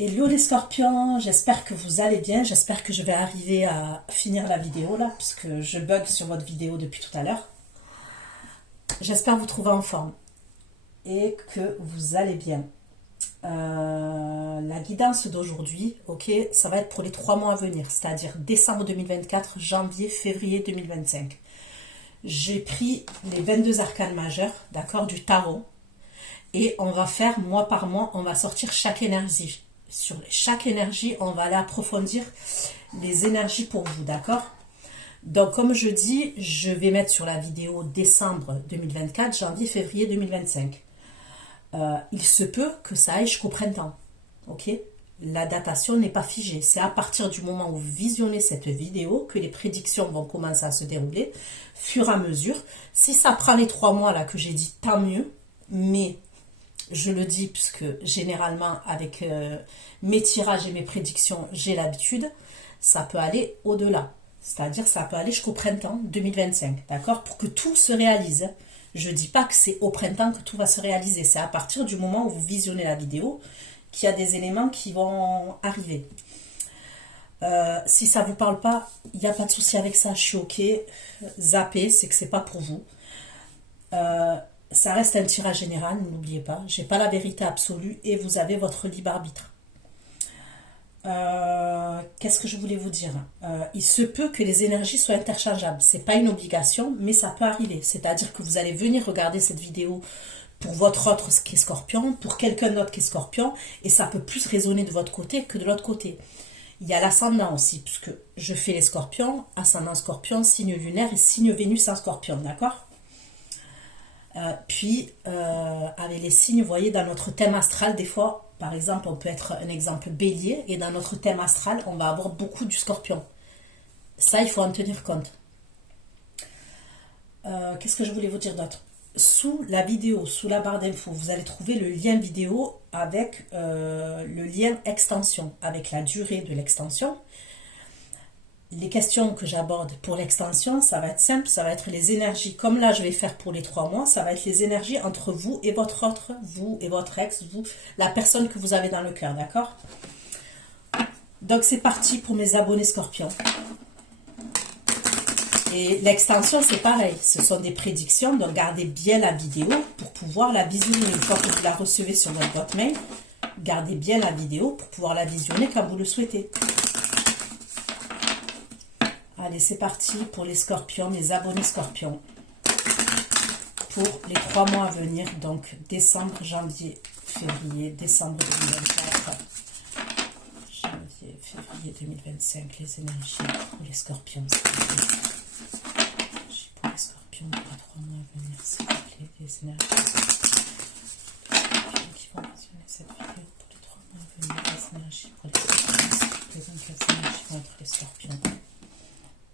Hello les scorpions, j'espère que vous allez bien, j'espère que je vais arriver à finir la vidéo là, parce que je bug sur votre vidéo depuis tout à l'heure. J'espère vous trouver en forme et que vous allez bien. La guidance d'aujourd'hui, ok, ça va être pour les 3 mois à venir, c'est-à-dire décembre 2024, janvier, février 2025. J'ai pris les 22 arcanes majeures, d'accord, du tarot, et on va faire mois par mois, on va sortir chaque énergie. Sur chaque énergie, on va aller approfondir les énergies pour vous, d'accord? Donc, comme je dis, je vais mettre sur la vidéo décembre 2024, janvier, février 2025. Il se peut que ça aille jusqu'au printemps, ok? La datation n'est pas figée. C'est à partir du moment où vous visionnez cette vidéo que les prédictions vont commencer à se dérouler, fur et à mesure. Si ça prend les 3 mois là que j'ai dit, tant mieux, mais... Je le dis puisque généralement avec mes tirages et mes prédictions, j'ai l'habitude, ça peut aller au-delà. C'est-à-dire ça peut aller jusqu'au printemps 2025, d'accord? Pour que tout se réalise. Je ne dis pas que c'est au printemps que tout va se réaliser. C'est à partir du moment où vous visionnez la vidéo qu'il y a des éléments qui vont arriver. Si ça ne vous parle pas, il n'y a pas de souci avec ça, je suis ok. Zappez, c'est que c'est pas pour vous. Ça reste un tirage général, n'oubliez pas. Je n'ai pas la vérité absolue et vous avez votre libre arbitre. Qu'est-ce que je voulais vous dire? Il se peut que les énergies soient interchangeables. Ce n'est pas une obligation, mais ça peut arriver. C'est-à-dire que vous allez venir regarder cette vidéo pour votre autre qui est scorpion, pour quelqu'un d'autre qui est scorpion, et ça peut plus résonner de votre côté que de l'autre côté. Il y a l'ascendant aussi, puisque je fais les scorpions, ascendant scorpion, signe lunaire et signe Vénus en scorpion, d'accord? Puis, avec les signes, vous voyez, dans notre thème astral, des fois, par exemple, on peut être un exemple bélier, et dans notre thème astral, on va avoir beaucoup du scorpion. Ça, il faut en tenir compte. Qu'est-ce que je voulais vous dire d'autre? Sous la vidéo, sous la barre d'infos, vous allez trouver le lien vidéo avec le lien extension, avec la durée de l'extension. Les questions que j'aborde pour l'extension, ça va être simple, ça va être les énergies, comme là je vais faire pour les 3 mois, ça va être les énergies entre vous et votre autre, vous et votre ex, vous, la personne que vous avez dans le cœur, d'accord? Donc c'est parti pour mes abonnés scorpions. Et l'extension c'est pareil, ce sont des prédictions, donc gardez bien la vidéo pour pouvoir la visionner. Une fois que vous la recevez sur votre boîte mail, gardez bien la vidéo pour pouvoir la visionner quand vous le souhaitez. Allez, c'est parti pour les scorpions, mes abonnés scorpions. Pour les 3 mois à venir, donc décembre, janvier, février, décembre 2024, janvier, février 2025, les énergies pour les scorpions. Pour les scorpions, pour les 3 mois à venir, s'il vous plaît, les énergies qui vont visionner cette vidéo pour les 3 mois à venir, les énergies pour les scorpions, les 24 énergies vont être les scorpions.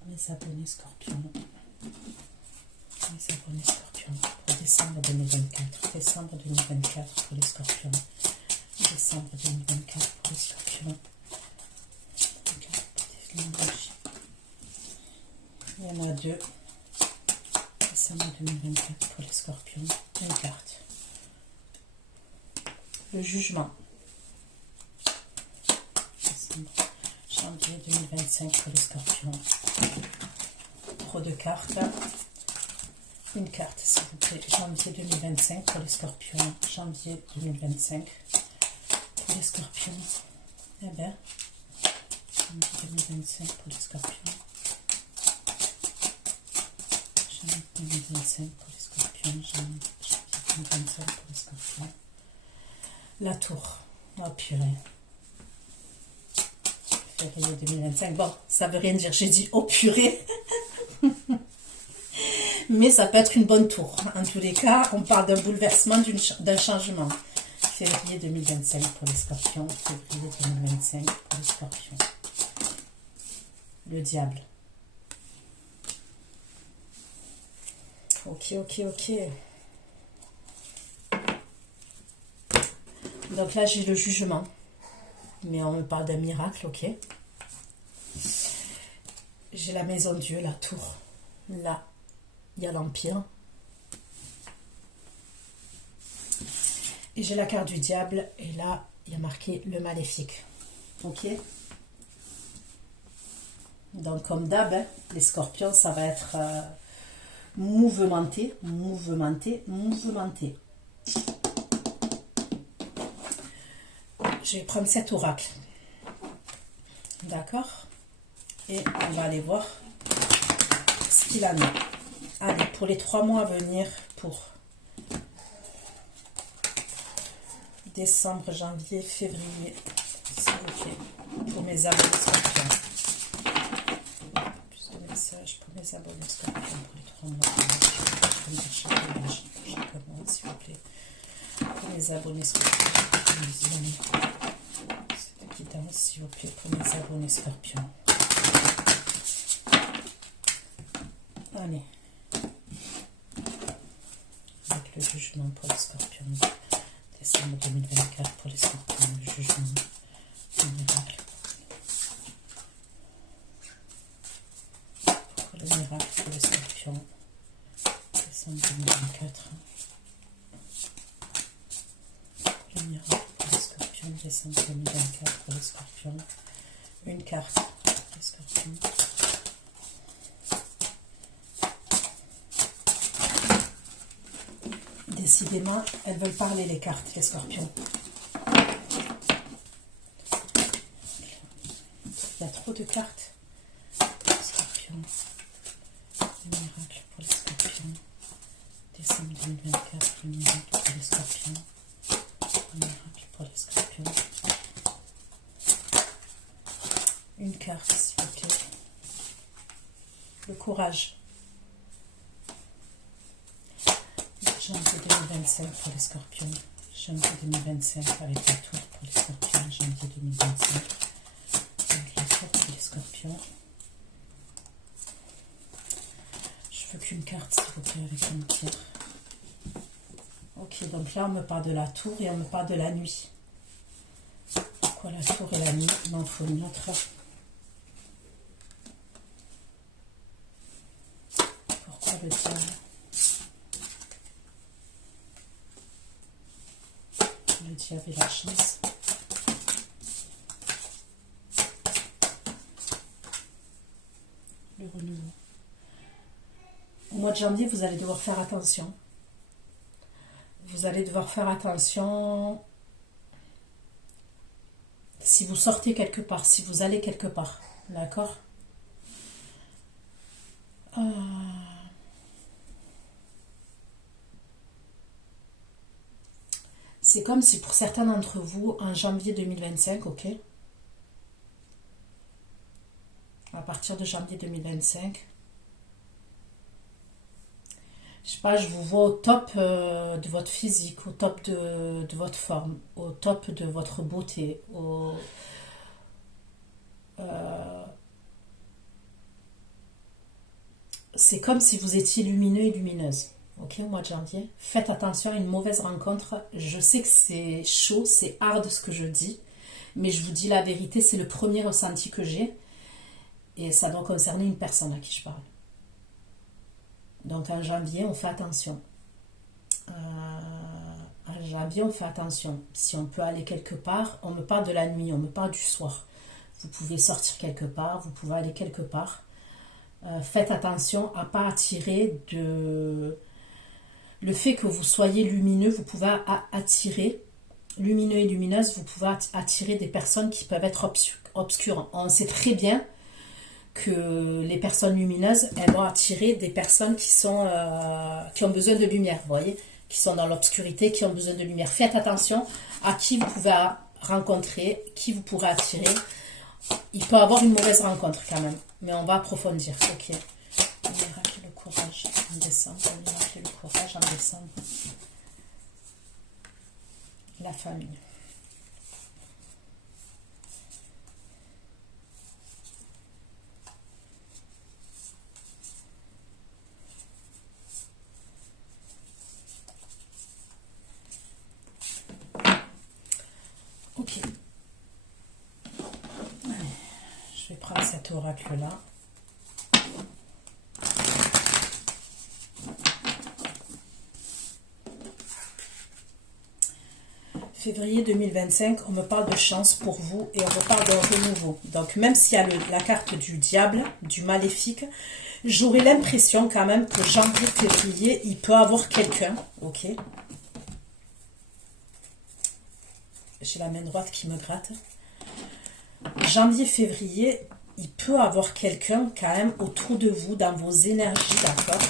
Mes abonnés scorpions, pour décembre 2024, décembre 2024 pour les scorpions, décembre 2024 pour les scorpions. Il y en a 2, décembre 2024 pour les scorpions, une carte. Le jugement, décembre, janvier 2025 pour les scorpions. Trop de cartes. Une carte, s'il vous plaît. Janvier 2025 pour les scorpions. Janvier 2025 pour les scorpions. Eh bien, janvier 2025 pour les scorpions. Janvier 2025 pour les scorpions. Janvier 2025 pour les scorpions. La tour. Oh purée. Février 2025. Bon, ça veut rien dire. J'ai dit oh purée. Mais ça peut être une bonne tour. En tous les cas, on parle d'un bouleversement, d'un changement. Février 2025 pour les scorpions. Février 2025 pour les scorpions. Le diable. Ok. Donc là, j'ai le jugement. Mais on me parle d'un miracle, ok. J'ai la maison Dieu, la tour. Là, il y a l'Empire. Et j'ai la carte du diable. Et là, il y a marqué le maléfique. Ok. Donc comme d'hab, hein, les scorpions, ça va être mouvementé, mouvementé, mouvementé. Je vais prendre cet oracle. D'accord. Et on va aller voir ce qu'il en est. Allez, pour les 3 mois à venir, pour décembre, janvier, février, s'il vous plaît, pour mes abonnés scorpions. Plus de messages pour mes abonnés scorpions pour les 3 mois. Chaque mois, s'il vous plaît. Pour mes abonnés scorpions. Cette guidance, s'il vous plaît, pour mes abonnés scorpions. Allez. Avec le jugement pour les scorpions. Décembre 2024 pour les scorpions. Le jugement. Le miracle. Pour le miracle pour les scorpions. Décembre 2024. Pour le miracle pour les scorpions. Décembre 2024 pour les scorpions. Une carte pour les scorpions. Décidément, elles veulent parler les cartes, les scorpions. Il y a trop de cartes. Les scorpions. Le miracle pour les scorpions. Décembre 2024, le miracle pour les scorpions. Le miracle pour les scorpions. Une carte, s'il vous plaît. Le courage. Janvier 2025 pour les scorpions. Janvier 2025 avec la tour pour les scorpions. Janvier 2025 avec la tour pour les scorpions. Je veux qu'une carte, s'il vous plaît, avec une pierre. Ok, donc là, on me parle de la tour et on me parle de la nuit. Pourquoi la tour et la nuit? Il m'en faut une autre. Pourquoi le diable? Le diable et la chance. Le renouveau. Au mois de janvier, vous allez devoir faire attention. Vous allez devoir faire attention si vous sortez quelque part, si vous allez quelque part. D'accord? C'est comme si pour certains d'entre vous, en janvier 2025, ok? À partir de janvier 2025, je sais pas, je vous vois au top de votre physique, au top de votre forme, au top de votre beauté, c'est comme si vous étiez lumineux et lumineuse. Ok, au mois de janvier. Faites attention à une mauvaise rencontre. Je sais que c'est chaud, c'est hard ce que je dis, mais je vous dis la vérité, c'est le premier ressenti que j'ai. Et ça doit concerner une personne à qui je parle. Donc en janvier, on fait attention. En janvier, on fait attention. Si on peut aller quelque part, on me parle de la nuit, on me parle du soir. Vous pouvez sortir quelque part, vous pouvez aller quelque part. Faites attention à ne pas attirer de... Le fait que vous soyez lumineux, vous pouvez attirer, lumineux et lumineuse, vous pouvez attirer des personnes qui peuvent être obscures. On sait très bien que les personnes lumineuses, elles vont attirer des personnes qui ont besoin de lumière, vous voyez, qui sont dans l'obscurité, qui ont besoin de lumière. Faites attention à qui vous pouvez rencontrer, qui vous pourrez attirer. Il peut y avoir une mauvaise rencontre quand même, mais on va approfondir. Ok. Le miracle et le courage en décembre. Le miracle et le courage en décembre. La famille. Ok. Allez, je vais prendre cet oracle-là. Février 2025, on me parle de chance pour vous et on me parle d'un renouveau. Donc même s'il y a la carte du diable, du maléfique, j'aurais l'impression quand même que janvier, février, il peut avoir quelqu'un, ok? J'ai la main droite qui me gratte. Janvier, février, il peut avoir quelqu'un quand même autour de vous, dans vos énergies, d'accord?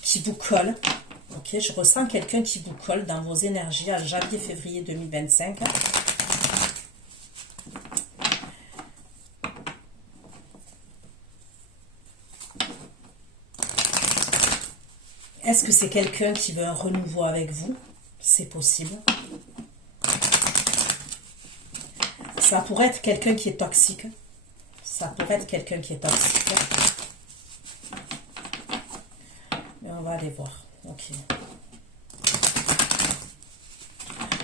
Qui vous colle. Ok, je ressens quelqu'un qui vous colle dans vos énergies à janvier, février 2025. Est-ce que c'est quelqu'un qui veut un renouveau avec vous? C'est possible. Ça pourrait être quelqu'un qui est toxique. Ça pourrait être quelqu'un qui est toxique. Mais on va aller voir. Ok.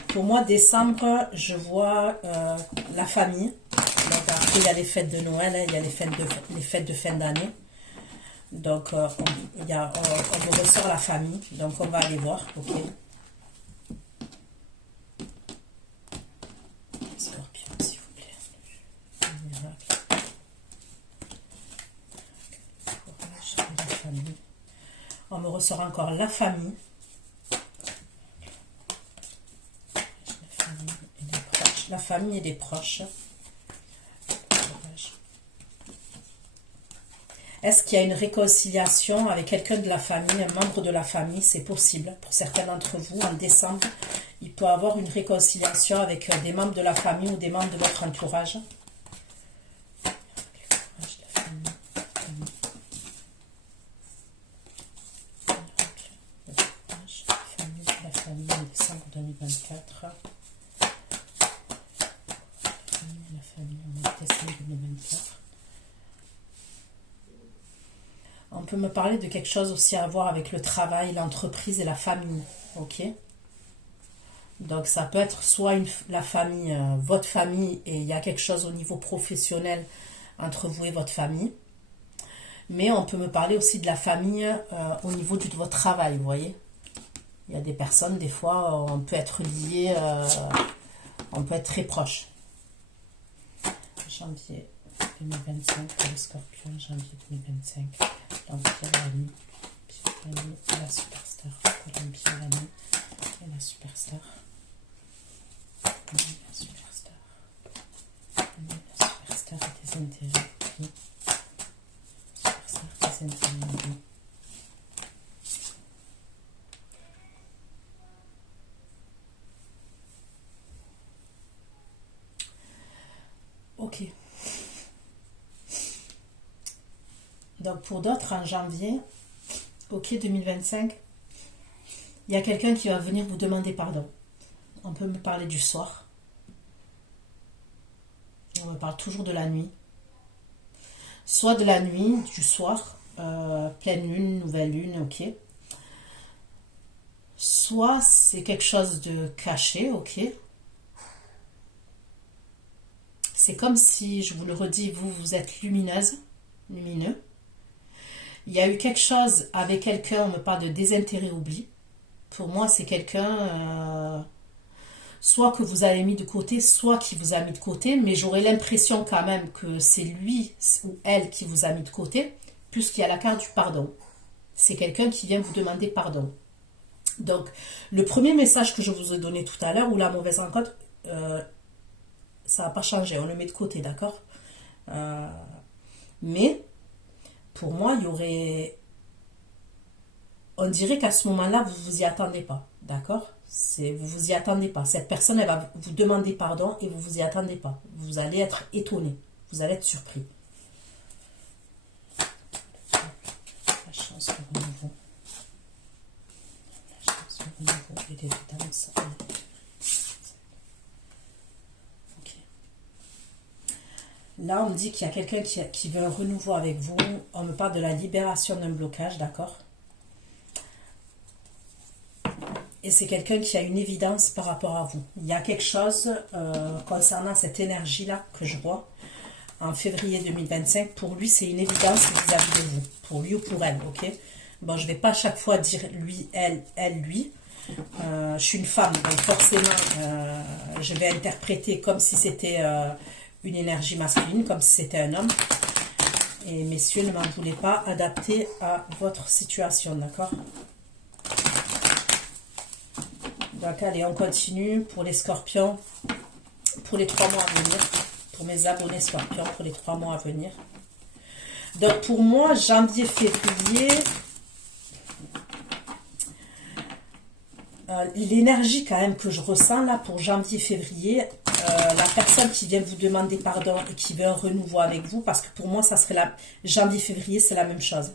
Pour moi, décembre, je vois la famille. Donc, après, il y a les fêtes de Noël, hein, il y a les fêtes de fin d'année. Donc, on me ressort la famille. Donc, on va aller voir. Ok. Scorpion, s'il vous plaît. La famille. On me ressort encore la famille. La famille et les proches. Est-ce qu'il y a une réconciliation avec quelqu'un de la famille, un membre de la famille? C'est possible. Pour certains d'entre vous, en décembre, il peut y avoir une réconciliation avec des membres de la famille ou des membres de votre entourage. La famille en décembre 2024. La famille en décembre 2024. On peut me parler de quelque chose aussi à voir avec le travail, l'entreprise et la famille. Ok? Donc ça peut être soit la famille, votre famille, et il y a quelque chose au niveau professionnel entre vous et votre famille. Mais on peut me parler aussi de la famille au niveau de votre travail, vous voyez? Il y a des personnes, des fois, on peut être liés, on peut être très proche. Janvier 2025 pour les scorpions, janvier 2025. L'Empire, l'ami, la superstar. L'Empire, l'ami et la superstar. La superstar. La superstar et des intérêts. Superstar des intérêts. Ok. Donc pour d'autres, en janvier, ok, 2025, il y a quelqu'un qui va venir vous demander pardon. On peut me parler du soir. On me parle toujours de la nuit. Soit de la nuit, du soir, pleine lune, nouvelle lune, ok. Soit c'est quelque chose de caché, ok. C'est comme si, je vous le redis, vous êtes lumineuse, lumineux. Il y a eu quelque chose avec quelqu'un, on me parle de désintérêt oubli. Pour moi, c'est quelqu'un, soit que vous avez mis de côté, soit qui vous a mis de côté, mais j'aurais l'impression quand même que c'est lui ou elle qui vous a mis de côté, puisqu'il y a la carte du pardon. C'est quelqu'un qui vient vous demander pardon. Donc, le premier message que je vous ai donné tout à l'heure, ou la mauvaise rencontre, ça n'a pas changé, on le met de côté, d'accord? Mais, pour moi, il y aurait... On dirait qu'à ce moment-là, vous ne vous y attendez pas, d'accord? Vous vous y attendez pas. Cette personne, elle va vous demander pardon et vous vous y attendez pas. Vous allez être étonné, vous allez être surpris. La chance de renouveau. La chance de renouveau et l'évidence. Ok. Là, on me dit qu'il y a quelqu'un qui veut un renouveau avec vous. On me parle de la libération d'un blocage, d'accord? Et c'est quelqu'un qui a une évidence par rapport à vous. Il y a quelque chose concernant cette énergie-là que je vois en février 2025. Pour lui, c'est une évidence vis-à-vis de vous. Pour lui ou pour elle, ok? Bon, je ne vais pas à chaque fois dire lui, elle, lui. Je suis une femme, donc forcément, je vais interpréter comme si c'était une énergie masculine, comme si c'était un homme. Et messieurs, ne m'en voulez pas, adapté à votre situation, d'accord? Donc allez, on continue pour les scorpions, pour les 3 mois à venir, pour mes abonnés scorpions, pour les 3 mois à venir. Donc pour moi, janvier, février, l'énergie quand même que je ressens là pour janvier, février, la personne qui vient vous demander pardon et qui veut un renouveau avec vous, parce que pour moi, ça serait la janvier, février, c'est la même chose.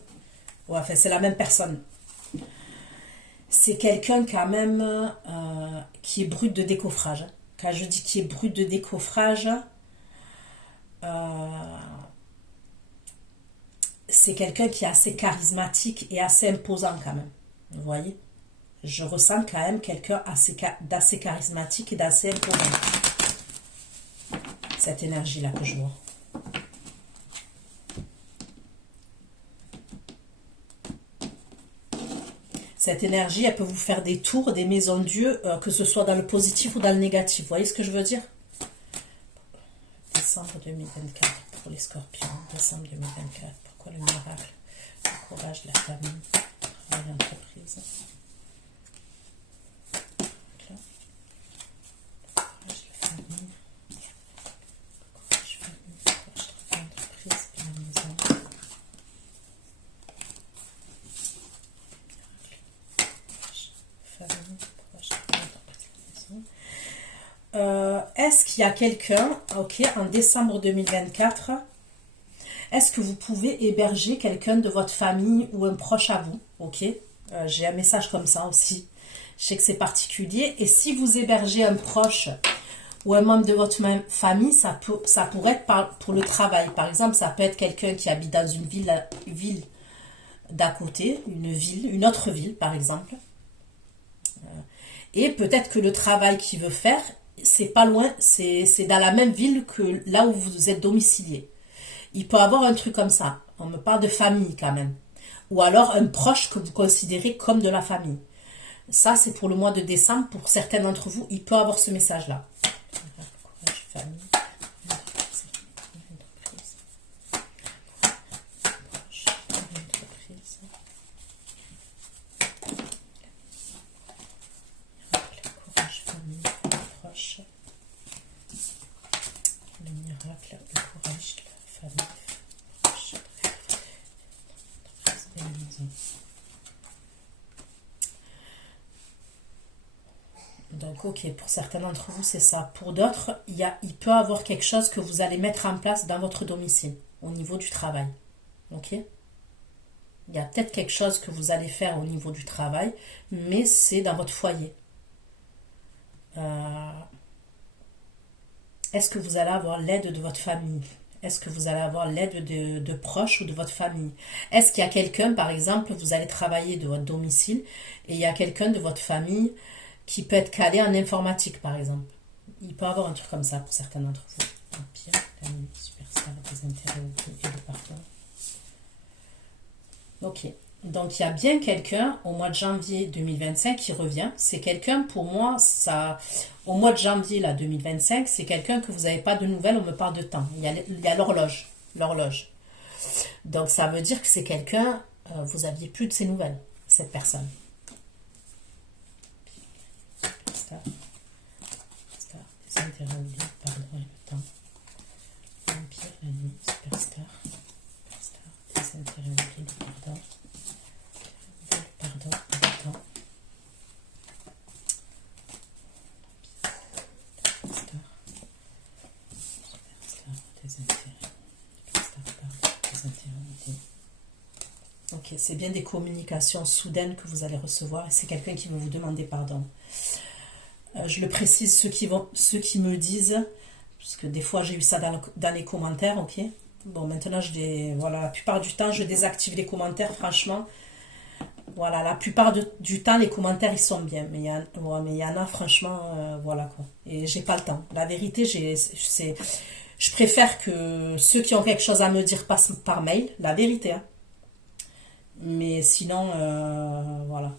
Ouais, enfin, c'est la même personne. C'est quelqu'un quand même qui est brut de décoffrage. Quand je dis qui est brut de décoffrage, c'est quelqu'un qui est assez charismatique et assez imposant quand même. Vous voyez? Je ressens quand même quelqu'un d'assez charismatique et d'assez imposant. Cette énergie-là que je vois. Cette énergie, elle peut vous faire des tours, des maisons de Dieu, que ce soit dans le positif ou dans le négatif. Vous voyez ce que je veux dire? Décembre 2024 pour les scorpions. Décembre 2024. Pourquoi le miracle? Le courage de la famille. Travail d'entreprise. Est-ce qu'il y a quelqu'un, ok, en décembre 2024, est-ce que vous pouvez héberger quelqu'un de votre famille ou un proche à vous, ok? J'ai un message comme ça aussi. Je sais que c'est particulier. Et si vous hébergez un proche ou un membre de votre famille, ça pourrait être pour le travail. Par exemple, ça peut être quelqu'un qui habite dans une ville d'à côté, une autre ville, par exemple. Et peut-être que le travail qu'il veut faire, c'est pas loin, c'est dans la même ville que là où vous êtes domicilié. Il peut avoir un truc comme ça. On me parle de famille quand même. Ou alors un proche que vous considérez comme de la famille. Ça, c'est pour le mois de décembre. Pour certains d'entre vous, il peut avoir ce message-là. Famille. Donc, ok, pour certains d'entre vous, c'est ça. Pour d'autres, il peut y avoir quelque chose que vous allez mettre en place dans votre domicile, au niveau du travail. Ok? Il y a peut-être quelque chose que vous allez faire au niveau du travail, mais c'est dans votre foyer. Est-ce que vous allez avoir l'aide de votre famille? Est-ce que vous allez avoir l'aide de proches ou de votre famille? Est-ce qu'il y a quelqu'un, par exemple, vous allez travailler de votre domicile et il y a quelqu'un de votre famille qui peut être calé en informatique, par exemple? Il peut y avoir un truc comme ça pour certains d'entre vous. Empire, famille, superstar, des intérêts et le pardon. Ok. Donc, il y a bien quelqu'un au mois de janvier 2025 qui revient. C'est quelqu'un, pour moi, ça, au mois de janvier là, 2025, c'est quelqu'un que vous n'avez pas de nouvelles, on me parle de temps. Il y a l'horloge. L'horloge. Donc, ça veut dire que c'est quelqu'un, vous n'aviez plus de ses nouvelles, cette personne. Star, des intérêts oubliés, pardon, et le temps. Empire, la nuit, superstar, des intérêts oubliés, le pardon. Pardon, pardon. Ok, c'est bien des communications soudaines que vous allez recevoir et c'est quelqu'un qui va vous demander pardon. Je le précise, ceux qui me disent, parce que des fois j'ai eu ça dans les commentaires, ok. Bon, maintenant voilà, la plupart du temps je désactive les commentaires, franchement. Voilà, la plupart du temps, les commentaires, ils sont bien. Mais il y en a, franchement, voilà quoi. Et j'ai pas le temps. La vérité, je préfère que ceux qui ont quelque chose à me dire passent par mail. La vérité, hein. Mais sinon, voilà.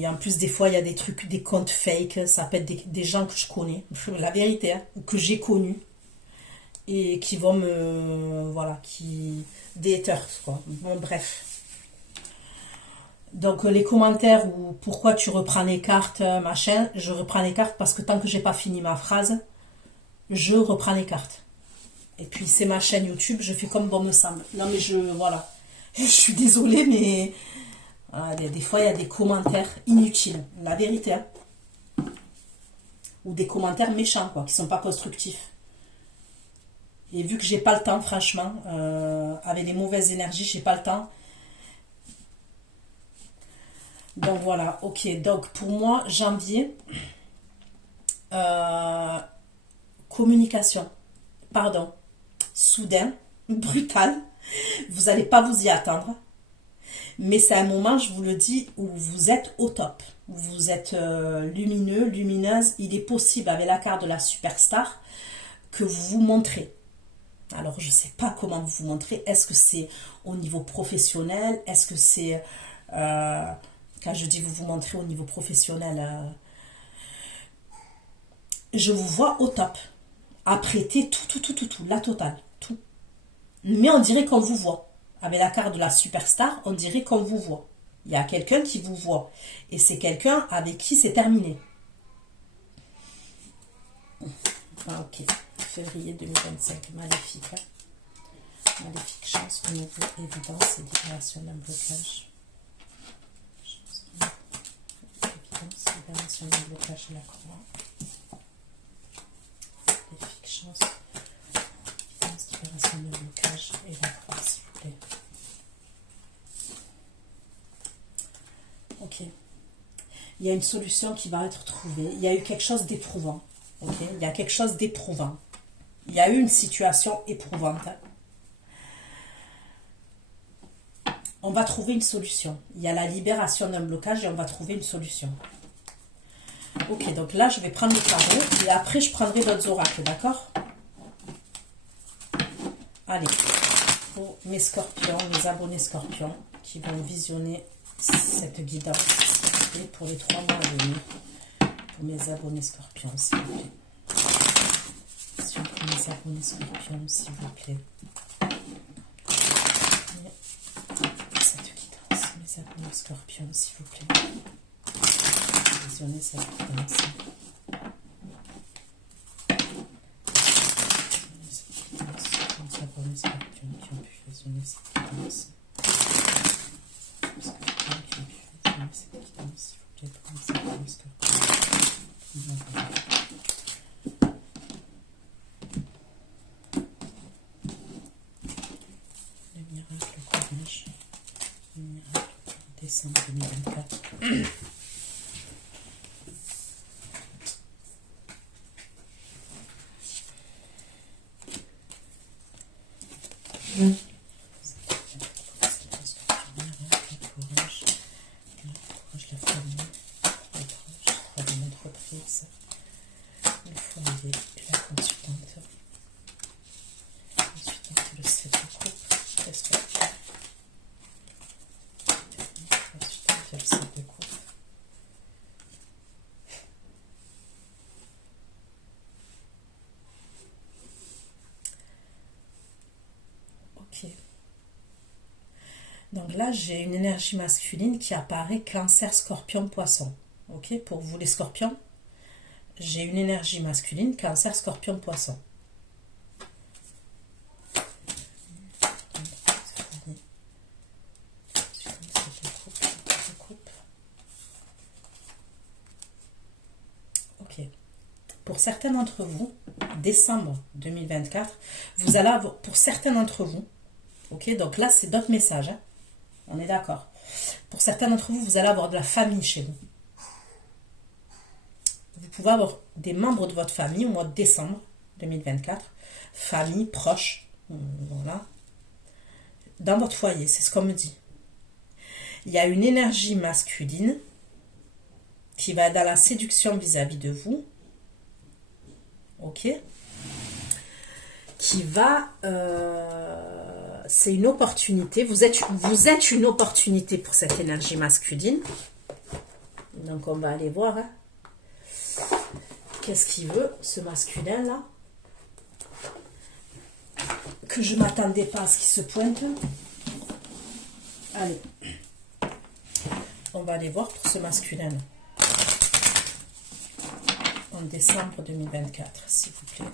Et en plus, des fois, il y a des trucs, des comptes fake. Ça peut être des gens que je connais, la vérité, hein, ou que j'ai connus. Et qui vont me... Voilà, des haters, quoi. Bon, bref. Donc, les commentaires ou pourquoi tu reprends les cartes, machin, je reprends les cartes parce que tant que j'ai pas fini ma phrase, je reprends les cartes. Et puis, c'est ma chaîne YouTube, je fais comme bon me semble. Non, mais voilà. Je suis désolée, mais... des fois, il y a des commentaires inutiles. La vérité, hein. Ou des commentaires méchants, quoi, qui sont pas constructifs. Et vu que j'ai pas le temps, franchement, avec les mauvaises énergies, j'ai pas le temps. Donc voilà, ok. Donc pour moi, janvier, communication, pardon, soudain, brutal. Vous n'allez pas vous y attendre. Mais c'est un moment, je vous le dis, où vous êtes au top. Où vous êtes lumineux, lumineuse. Il est possible, avec la carte de la superstar, que vous vous montrez. Alors, je ne sais pas comment vous vous montrez. Est-ce que c'est au niveau professionnel? Est-ce que c'est... quand je dis vous montrez au niveau professionnel, je vous vois au top. Apprêter tout, la totale, tout. Mais on dirait qu'on vous voit. Avec la carte de la superstar, on dirait qu'on vous voit. Il y a quelqu'un qui vous voit. Et c'est quelqu'un avec qui c'est terminé. Ah, ok. Février 2025, maléfique. Hein. Maléfique, chance, renouveau, évidence et libération d'un blocage. Évidence, libération d'un blocage et la croix. Maléfique, chance, évidence, libération d'un blocage et la croix, s'il vous plaît. Ok. Il y a une solution qui va être trouvée. Il y a eu quelque chose d'éprouvant. Ok. Il y a quelque chose d'éprouvant. Il y a eu une situation éprouvante. On va trouver une solution. Il y a la libération d'un blocage et on va trouver une solution. Ok, donc là, je vais prendre le tarot et après, je prendrai d'autres oracles, d'accord? Allez, pour mes scorpions, mes abonnés scorpions qui vont visionner cette guidance, s'il vous plaît, pour les 3 mois à venir. Pour mes abonnés scorpions, s'il vous plaît. Pour mes abonnés scorpions, s'il vous plaît. Cette guidance, mes abonnés scorpions, s'il vous plaît. Visionnez cette guidance. Mes abonnés scorpions qui ont pu visionner cette guidance. Scorpions qui ont pu visionner cette guidance, s'il vous plaît, pour mes abonnés scorpions. Décembre 2024. La famille, les proches, travail d'entreprise, le foyer et la consultante. Ensuite, on fait le 7 de coupe, respecté. Ensuite, on fait le 7 de coupe. Ok. Donc là, j'ai une énergie masculine qui apparaît Cancer, Scorpion, Poisson. Ok, pour vous les Scorpions, j'ai une énergie masculine Cancer, Scorpion, Poisson. Ok. Pour certains d'entre vous, décembre 2024, vous allez avoir, pour certains d'entre vous, ok, donc là, c'est d'autres messages, hein. On est d'accord. Pour certains d'entre vous, vous allez avoir de la famille chez vous. Vous pouvez avoir des membres de votre famille au mois de décembre 2024. Famille, proche, voilà. Dans votre foyer, c'est ce qu'on me dit. Il y a une énergie masculine qui va dans la séduction vis-à-vis de vous. Ok. Qui va... c'est une opportunité. Vous êtes une opportunité pour cette énergie masculine. Donc on va aller voir. Hein. Qu'est-ce qu'il veut, ce masculin-là? Que je ne m'attendais pas à ce qu'il se pointe. Allez. On va aller voir pour ce masculin-là. En décembre 2024, s'il vous plaît.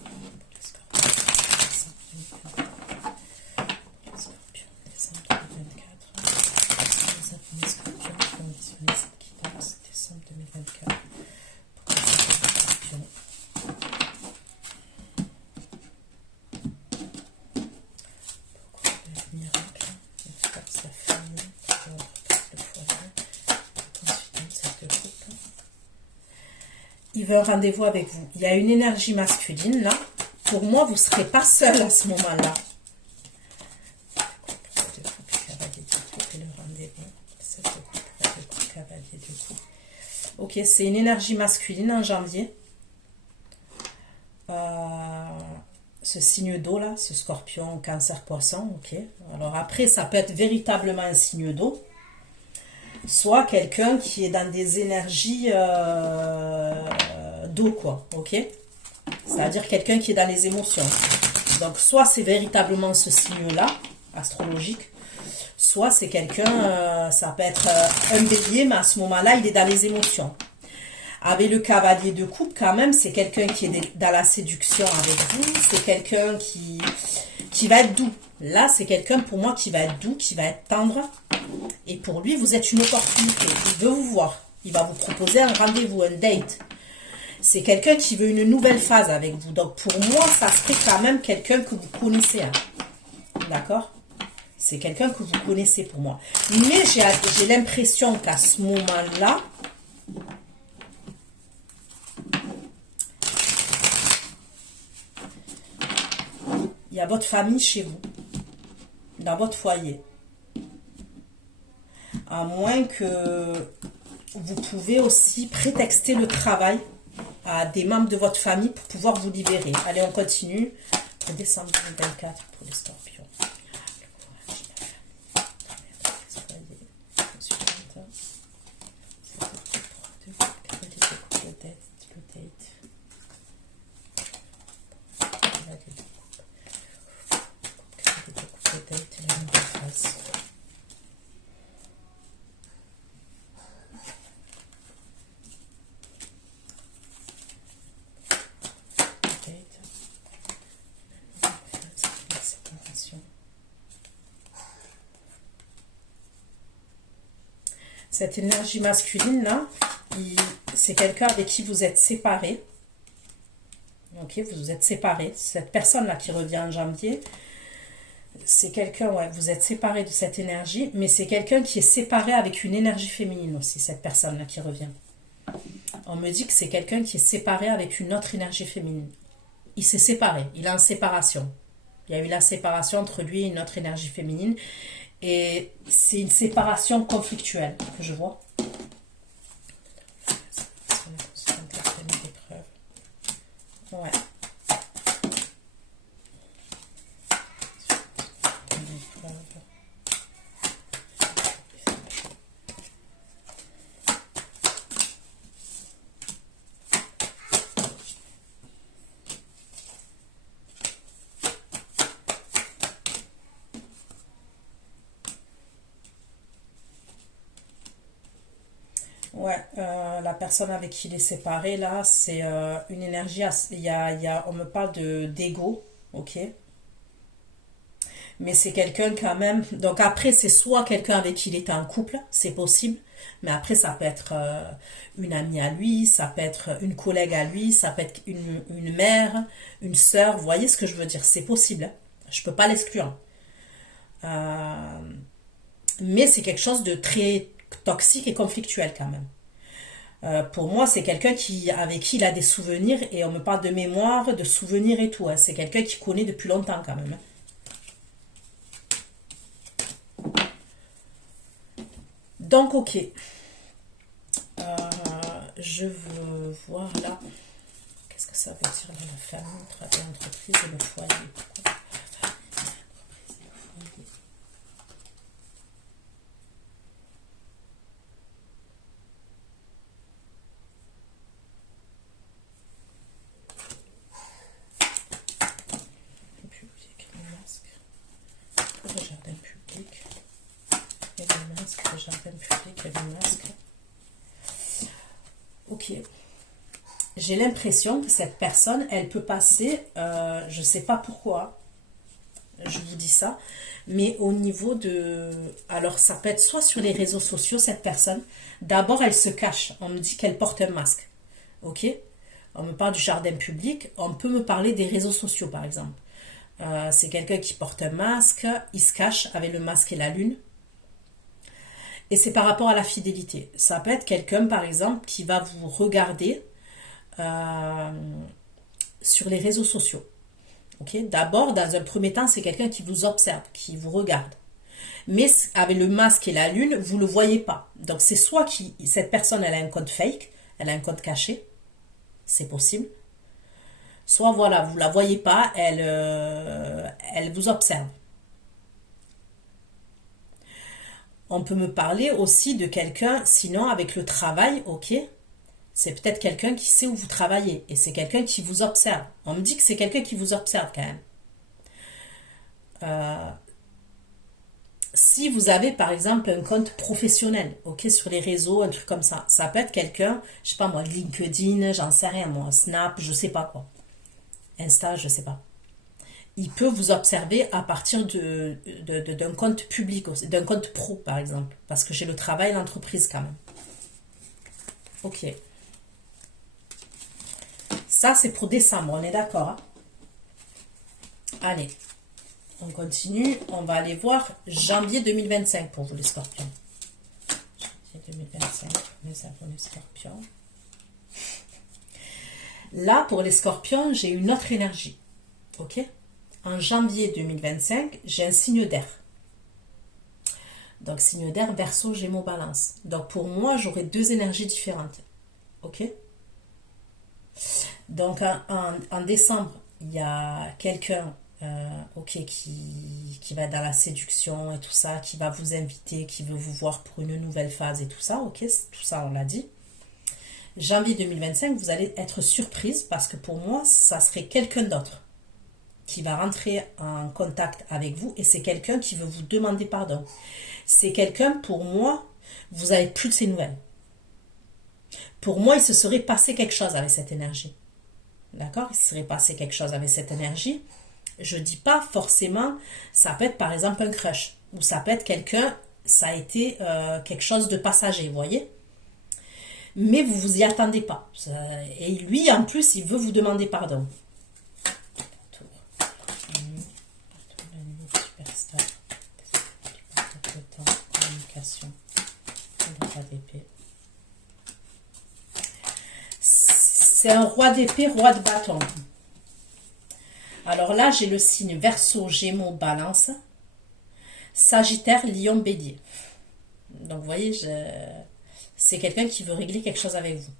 Il veut un rendez-vous avec vous. Il y a une énergie masculine là. Pour moi, vous ne serez pas seul à ce moment-là. Ok, c'est une énergie masculine en janvier. Ce signe d'eau là, ce scorpion, cancer, poisson, ok. Alors après, ça peut être véritablement un signe d'eau. Soit quelqu'un qui est dans des énergies d'eau, quoi, ok. C'est-à-dire quelqu'un qui est dans les émotions. Donc, soit c'est véritablement ce signe-là, astrologique, soit c'est quelqu'un, ça peut être un bélier, mais à ce moment-là, il est dans les émotions. Avec le cavalier de coupe, quand même, c'est quelqu'un qui est dans la séduction avec vous. C'est quelqu'un qui va être doux. Là, c'est quelqu'un pour moi qui va être doux, qui va être tendre. Et pour lui, vous êtes une opportunité. Il veut vous voir. Il va vous proposer un rendez-vous, un date. C'est quelqu'un qui veut une nouvelle phase avec vous. Donc, pour moi, ça serait quand même quelqu'un que vous connaissez. Hein. D'accord? C'est quelqu'un que vous connaissez pour moi. Mais j'ai l'impression qu'à ce moment-là, il y a votre famille chez vous, dans votre foyer. À moins que vous pouvez aussi prétexter le travail à des membres de votre famille pour pouvoir vous libérer. Allez, on continue. Pour décembre 2024 pour les scorpions. Cette énergie masculine là, c'est quelqu'un avec qui vous êtes séparés. Ok, vous vous êtes séparés. Cette personne là qui revient en janvier, c'est quelqu'un, ouais, vous êtes séparés de cette énergie, mais c'est quelqu'un qui est séparé avec une énergie féminine aussi, cette personne là qui revient. On me dit que c'est quelqu'un qui est séparé avec une autre énergie féminine. Il s'est séparé, il est en séparation. Il y a eu la séparation entre lui et une autre énergie féminine. Et c'est une séparation conflictuelle que je vois. Ouais. Ouais, la personne avec qui il est séparé, là, c'est une énergie, on me parle d'ego, ok? Mais c'est quelqu'un quand même, donc après, c'est soit quelqu'un avec qui il était en couple, c'est possible, mais après, ça peut être une amie à lui, ça peut être une collègue à lui, ça peut être une mère, une sœur, vous voyez ce que je veux dire? C'est possible, hein. Je peux pas l'exclure. Mais c'est quelque chose de très toxique et conflictuel quand même. Pour moi, c'est quelqu'un avec qui il a des souvenirs et on me parle de mémoire, de souvenirs et tout. Hein. C'est quelqu'un qui connaît depuis longtemps quand même. Donc, ok. Je veux voir là. Qu'est-ce que ça veut dire dans la famille, travail, entreprise et le foyer? j'ai l'impression que cette personne, elle peut passer, je ne sais pas pourquoi, je vous dis ça, mais au niveau de... Alors, ça peut être soit sur les réseaux sociaux, cette personne. D'abord, elle se cache. On me dit qu'elle porte un masque. Ok? On me parle du jardin public. On peut me parler des réseaux sociaux, par exemple. C'est quelqu'un qui porte un masque. Il se cache avec le masque et la lune. Et c'est par rapport à la fidélité. Ça peut être quelqu'un, par exemple, qui va vous regarder euh, sur les réseaux sociaux. Okay. D'abord, dans un premier temps, c'est quelqu'un qui vous observe, qui vous regarde. Mais avec le masque et la lune, vous ne le voyez pas. Donc c'est soit cette personne, elle a un compte fake, elle a un compte caché, c'est possible. Soit voilà, vous ne la voyez pas, elle vous observe. On peut me parler aussi de quelqu'un, sinon avec le travail, ok, c'est peut-être quelqu'un qui sait où vous travaillez et c'est quelqu'un qui vous observe. On me dit que c'est quelqu'un qui vous observe quand même. Si vous avez par exemple un compte professionnel, ok, sur les réseaux, un truc comme ça peut être quelqu'un, je sais pas moi, LinkedIn, j'en sais rien moi, Snap, je sais pas quoi, Insta, je sais pas. Il peut vous observer à partir d'un compte public aussi, d'un compte pro par exemple, parce que j'ai le travail, l'entreprise quand même. Ok. Ça c'est pour décembre, on est d'accord, hein? Allez. On continue, on va aller voir janvier 2025 pour vous les scorpions. Janvier 2025, pour les scorpions. Là, pour les scorpions, j'ai une autre énergie. Ok? En janvier 2025, j'ai un signe d'air. Donc, signe d'air, Verseau, Gémeaux, Balance. Donc, pour moi, j'aurai deux énergies différentes. Ok? Donc, en décembre, il y a quelqu'un ok, qui va être dans la séduction et tout ça, qui va vous inviter, qui veut vous voir pour une nouvelle phase et tout ça, ok, tout ça on l'a dit. Janvier 2025, vous allez être surprise parce que pour moi, ça serait quelqu'un d'autre qui va rentrer en contact avec vous et c'est quelqu'un qui veut vous demander pardon. C'est quelqu'un, pour moi, vous n'avez plus de ses nouvelles. Pour moi, il se serait passé quelque chose avec cette énergie. D'accord? Il se serait passé quelque chose avec cette énergie. Je dis pas forcément, ça peut être par exemple un crush, ou ça peut être quelqu'un, ça a été quelque chose de passager, vous voyez. Mais vous vous y attendez pas. Et lui, en plus, il veut vous demander pardon. C'est un roi d'épée, roi de bâton. Alors là, j'ai le signe Verseau, Gémeaux, Balance, Sagittaire, Lion, Bélier. Donc, vous voyez, c'est quelqu'un qui veut régler quelque chose avec vous.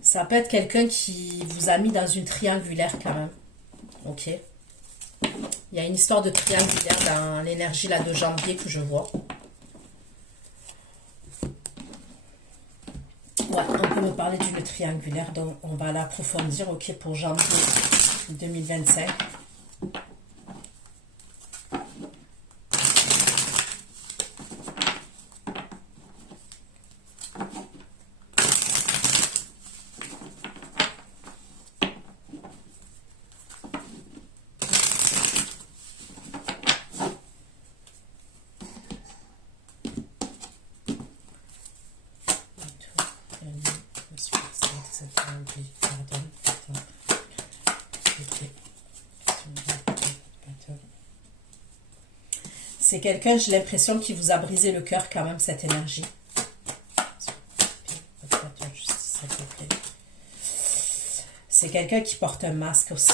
Ça peut être quelqu'un qui vous a mis dans une triangulaire quand même. Ok. Il y a une histoire de triangulaire dans l'énergie là de janvier que je vois. Ouais, on peut me parler d'une triangulaire, donc on va l'approfondir, ok, pour janvier 2025. C'est quelqu'un, j'ai l'impression, qui vous a brisé le cœur quand même, cette énergie. C'est quelqu'un qui porte un masque aussi.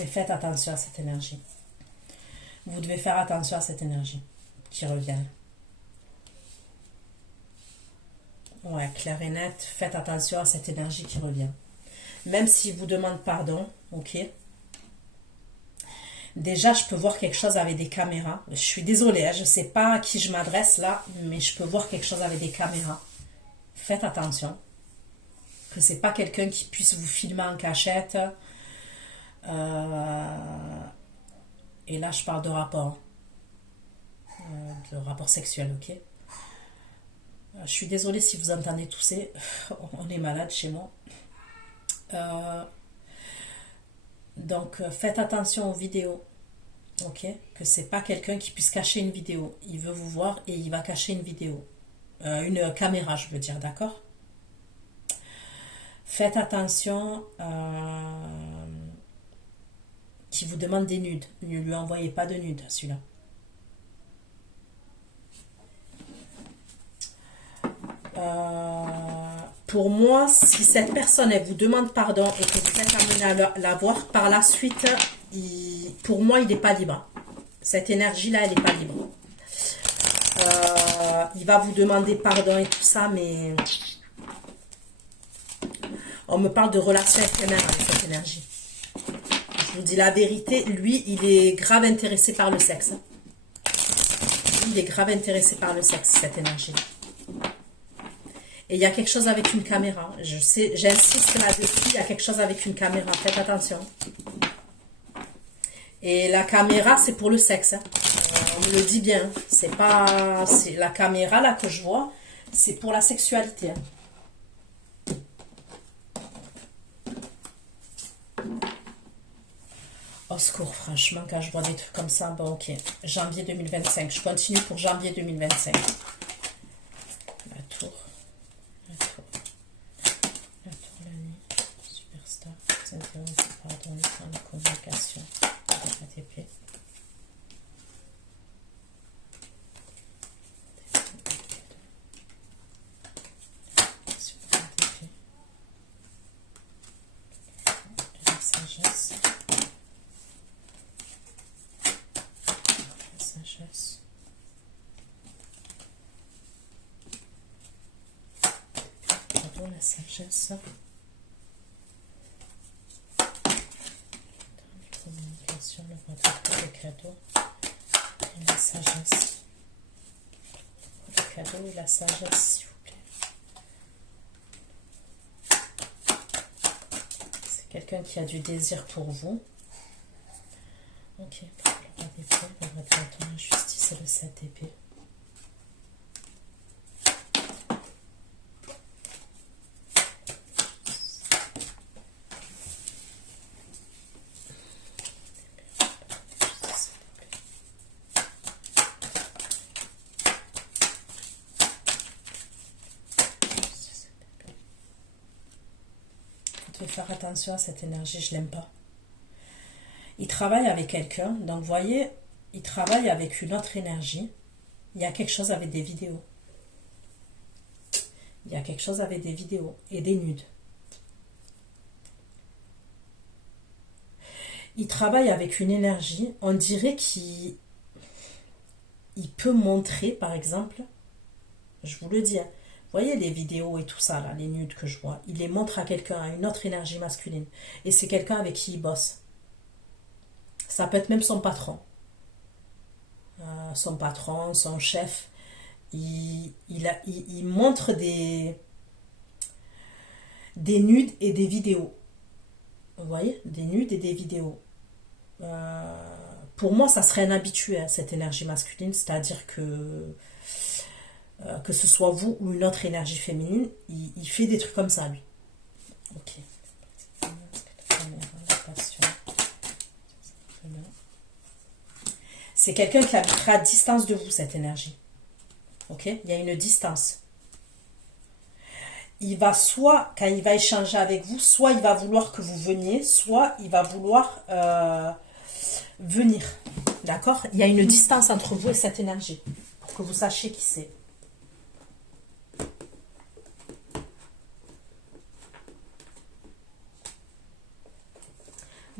Mais faites attention à cette énergie. Vous devez faire attention à cette énergie qui revient. Ouais, clair et net, faites attention à cette énergie qui revient. Même s'il vous demande pardon, ok. Déjà, je peux voir quelque chose avec des caméras. Je suis désolée, hein, je ne sais pas à qui je m'adresse là, mais je peux voir quelque chose avec des caméras. Faites attention. Que c'est pas quelqu'un qui puisse vous filmer en cachette. Et là, je parle de rapport. De rapport sexuel, ok. Je suis désolée si vous entendez tousser. On est malade chez moi. Donc, faites attention aux vidéos. Ok, que c'est pas quelqu'un qui puisse cacher une vidéo. Il veut vous voir et il va cacher une vidéo. Une caméra, je veux dire, d'accord? Faites attention qui vous demande des nudes. Ne lui envoyez pas de nudes, celui-là. Pour moi, si cette personne elle vous demande pardon et que vous êtes amené à la voir, par la suite, pour moi, il n'est pas libre. Cette énergie-là, elle n'est pas libre. Il va vous demander pardon et tout ça, mais on me parle de relation éphémère avec cette énergie. Je vous dis la vérité, lui, il est grave intéressé par le sexe. Lui, il est grave intéressé par le sexe, cette énergie. Et il y a quelque chose avec une caméra. Je sais, j'insiste là-dessus, il y a quelque chose avec une caméra. Faites attention. Et la caméra, c'est pour le sexe. On me le dit bien. C'est pas... C'est la caméra, là, que je vois, c'est pour la sexualité. Au secours, franchement, quand je vois des trucs comme ça, bon, ok. Janvier 2025. Je continue pour janvier 2025. La tour. La nuit. Superstar. Pardon, la communication. ATP. La sagesse. Pardon, la sagesse. Communication, le protocole, le cadeau et la sagesse. Le cadeau et la sagesse, s'il vous plaît. C'est quelqu'un qui a du désir pour vous. Ok, le roi d'épée, le roi de bâton, la justice et le 7 d'épée. Vous devez faire attention à cette énergie, je l'aime pas. Il travaille avec quelqu'un, donc vous voyez, il travaille avec une autre énergie. Il y a quelque chose avec des vidéos. Il y a quelque chose avec des vidéos et des nudes. Il travaille avec une énergie, on dirait qu'il peut montrer, par exemple, je vous le dis, hein, vous voyez les vidéos et tout ça, là, les nudes que je vois, il les montre à quelqu'un, à une autre énergie masculine. Et c'est quelqu'un avec qui il bosse. Ça peut être même son patron. Son chef. Il montre des nudes et des vidéos. Vous voyez? Des nudes et des vidéos. Pour moi, ça serait un habitué à cette énergie masculine. C'est-à-dire que ce soit vous ou une autre énergie féminine, il fait des trucs comme ça, lui. Ok. C'est quelqu'un qui habitera à distance de vous, cette énergie. Ok? Il y a une distance. Il va soit, quand il va échanger avec vous, soit il va vouloir que vous veniez, soit il va vouloir venir. D'accord? Il y a une distance entre vous et cette énergie. Pour que vous sachiez qui c'est.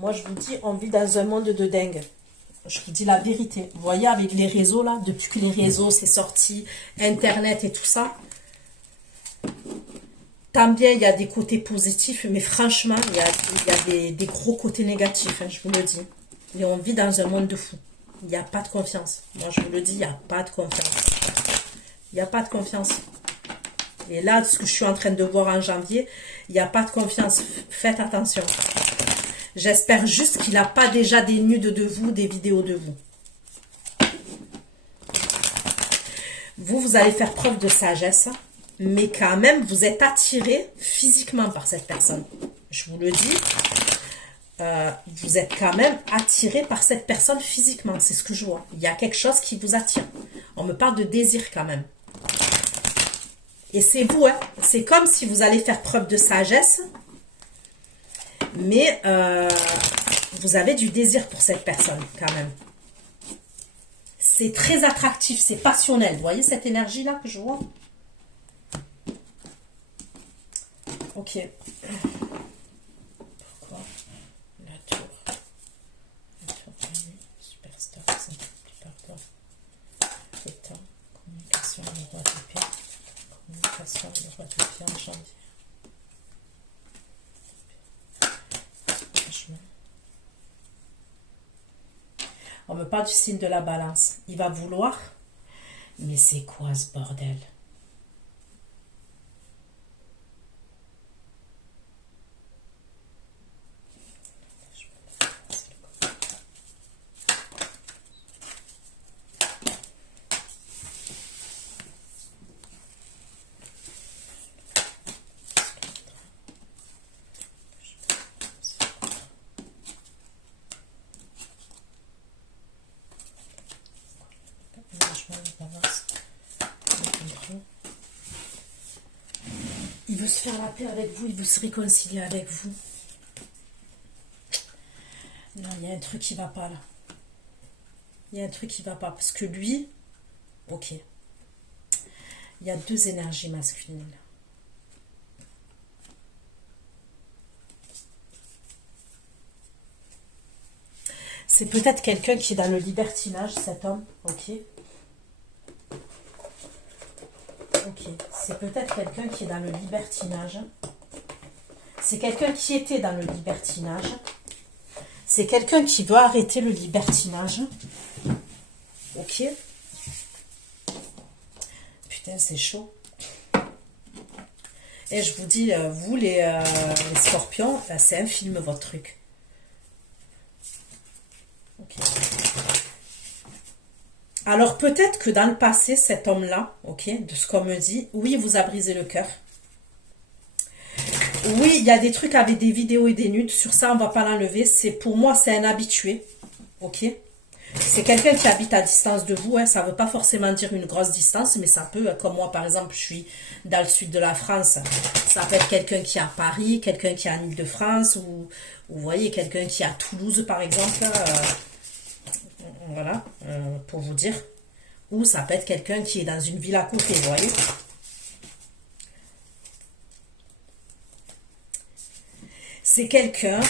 Moi, je vous dis, on vit dans un monde de dingue. Je vous dis la vérité. Vous voyez, avec les réseaux, là, depuis que les réseaux, c'est sorti, Internet et tout ça, tant bien, il y a des côtés positifs, mais franchement, il y a des gros côtés négatifs, hein, je vous le dis. Et on vit dans un monde de fou. Il n'y a pas de confiance. Moi, je vous le dis, il n'y a pas de confiance. Il n'y a pas de confiance. Et là, ce que je suis en train de voir en janvier, il n'y a pas de confiance. Faites attention. J'espère juste qu'il n'a pas déjà des nudes de vous, des vidéos de vous. Vous allez faire preuve de sagesse, mais quand même, vous êtes attiré physiquement par cette personne. Je vous le dis, vous êtes quand même attiré par cette personne physiquement. C'est ce que je vois. Il y a quelque chose qui vous attire. On me parle de désir quand même. Et c'est vous, hein. C'est comme si vous allez faire preuve de sagesse, mais vous avez du désir pour cette personne quand même. C'est très attractif, c'est passionnel. Vous voyez cette énergie-là que je vois? Ok. Pourquoi la tour? La tour de la nuit, superstar, c'est plus pardon. Étant, communication, le roi de pierre. Communication, le roi de pierre en janvier. On me parle du signe de la balance. Il va vouloir. Mais c'est quoi ce bordel? Il veut se faire la paix avec vous, il veut se réconcilier avec vous. Non, il y a un truc qui va pas là. Il y a un truc qui va pas. Parce que lui, ok. Il y a deux énergies masculines. C'est peut-être quelqu'un qui est dans le libertinage, cet homme, ok. Ok, c'est peut-être quelqu'un qui est dans le libertinage. C'est quelqu'un qui était dans le libertinage. C'est quelqu'un qui veut arrêter le libertinage. Ok. Putain, c'est chaud. Et je vous dis, vous les scorpions, c'est un film votre truc. Ok. Alors peut-être que dans le passé, cet homme-là, ok, de ce qu'on me dit, oui, il vous a brisé le cœur. Oui, il y a des trucs avec des vidéos et des nudes. Sur ça, on va pas l'enlever. C'est pour moi, c'est un habitué, ok. C'est quelqu'un qui habite à distance de vous. Hein. Ça ne veut pas forcément dire une grosse distance, mais ça peut, comme moi par exemple, je suis dans le sud de la France. Ça peut être quelqu'un qui est à Paris, quelqu'un qui est en Île-de-France, ou vous voyez, quelqu'un qui est à Toulouse par exemple. Voilà, pour vous dire. Ou ça peut être quelqu'un qui est dans une ville à côté, vous voyez. C'est quelqu'un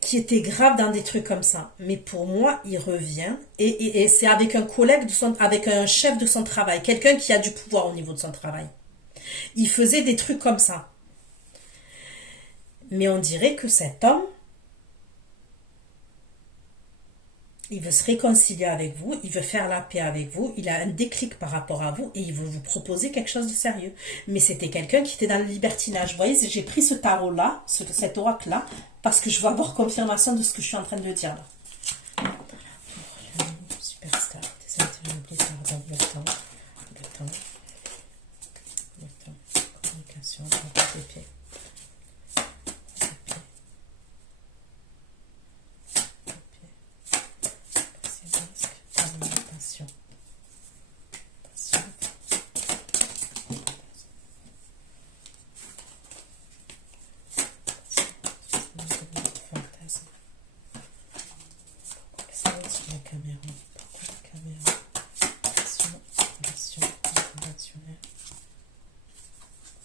qui était grave dans des trucs comme ça. Mais pour moi, il revient. Et c'est avec un collègue, avec un chef de son travail. Quelqu'un qui a du pouvoir au niveau de son travail. Il faisait des trucs comme ça. Mais on dirait que cet homme, il veut se réconcilier avec vous, il veut faire la paix avec vous, il a un déclic par rapport à vous et il veut vous proposer quelque chose de sérieux. Mais c'était quelqu'un qui était dans le libertinage. Vous voyez, j'ai pris ce tarot-là, cet oracle-là, parce que je veux avoir confirmation de ce que je suis en train de dire là. Superstar, des intérêts, pardon, le temps, communication, épée.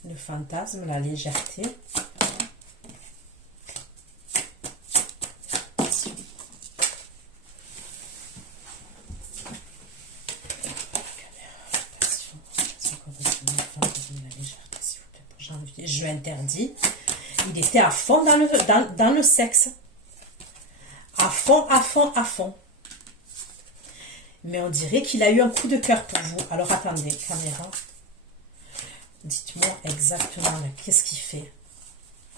Le fantasme, la légèreté. jeu interdit. Il était à fond dans le sexe. À fond, à fond, à fond. Mais on dirait qu'il a eu un coup de cœur pour vous. Alors attendez, caméra. Dites-moi exactement qu'est-ce qu'il fait.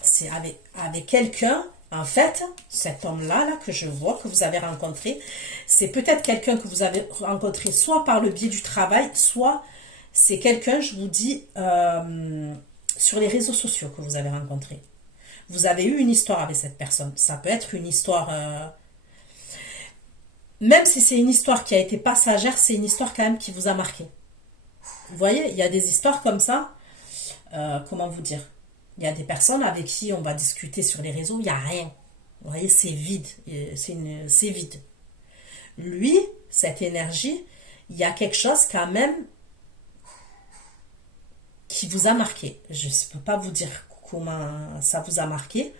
C'est avec quelqu'un, en fait, cet homme-là là, que je vois, que vous avez rencontré, c'est peut-être quelqu'un que vous avez rencontré soit par le biais du travail, soit c'est quelqu'un, je vous dis, sur les réseaux sociaux que vous avez rencontré. Vous avez eu une histoire avec cette personne. Ça peut être une histoire... même si c'est une histoire qui a été passagère, c'est une histoire quand même qui vous a marqué. Vous voyez, il y a des histoires comme ça. Comment vous dire? Il y a des personnes avec qui on va discuter sur les réseaux, il n'y a rien. Vous voyez, c'est vide. C'est vide. Lui, cette énergie, il y a quelque chose quand même qui vous a marqué. Je ne peux pas vous dire comment ça vous a marqué,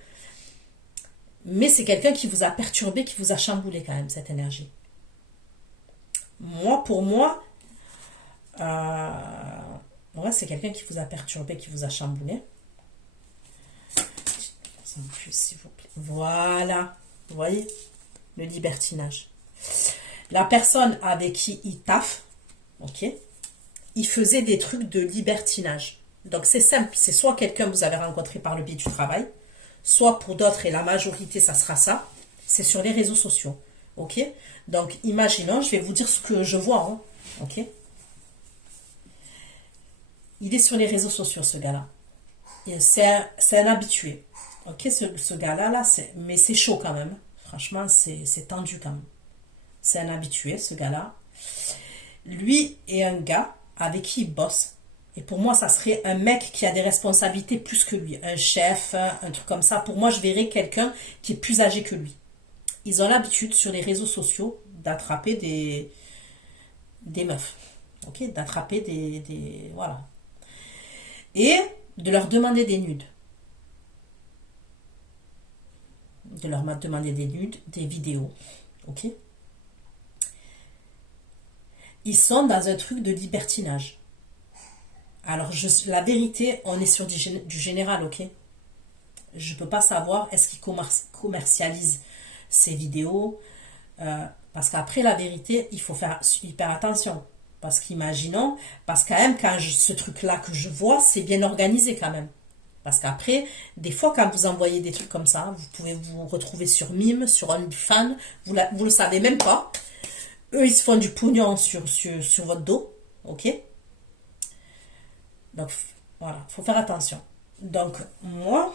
mais c'est quelqu'un qui vous a perturbé, qui vous a chamboulé quand même, cette énergie. Pour moi, ouais, c'est quelqu'un qui vous a perturbé, qui vous a chamboulé. En plus, s'il vous plaît. Voilà, vous voyez, le libertinage. La personne avec qui il taffe, ok, il faisait des trucs de libertinage. Donc c'est simple, c'est soit quelqu'un que vous avez rencontré par le biais du travail, soit pour d'autres, et la majorité, ça sera ça, c'est sur les réseaux sociaux, ok. Donc imaginons, je vais vous dire ce que je vois, hein, ok. Il est sur les réseaux sociaux, ce gars-là. C'est un habitué. Ok, ce gars-là, mais c'est chaud quand même. Franchement, c'est tendu quand même. C'est un habitué, ce gars-là. Lui est un gars avec qui il bosse. Et pour moi, ça serait un mec qui a des responsabilités plus que lui. Un chef, un truc comme ça. Pour moi, je verrais quelqu'un qui est plus âgé que lui. Ils ont l'habitude sur les réseaux sociaux d'attraper des meufs. Ok, d'attraper voilà. Et de leur demander des nudes. De leur demander des nudes, des vidéos. Ok. Ils sont dans un truc de libertinage. Alors, la vérité, on est sur du général, ok. Je ne peux pas savoir est-ce qu'ils commercialisent ces vidéos. Parce qu'après, la vérité, il faut faire hyper attention. Parce qu'imaginons, parce quand même, ce truc-là que je vois, c'est bien organisé quand même. Parce qu'après, des fois, quand vous envoyez des trucs comme ça, vous pouvez vous retrouver sur Mime, sur OnlyFans, vous le savez même pas. Eux, ils se font du pognon sur votre dos, ok. Donc, voilà, faut faire attention. Donc, moi,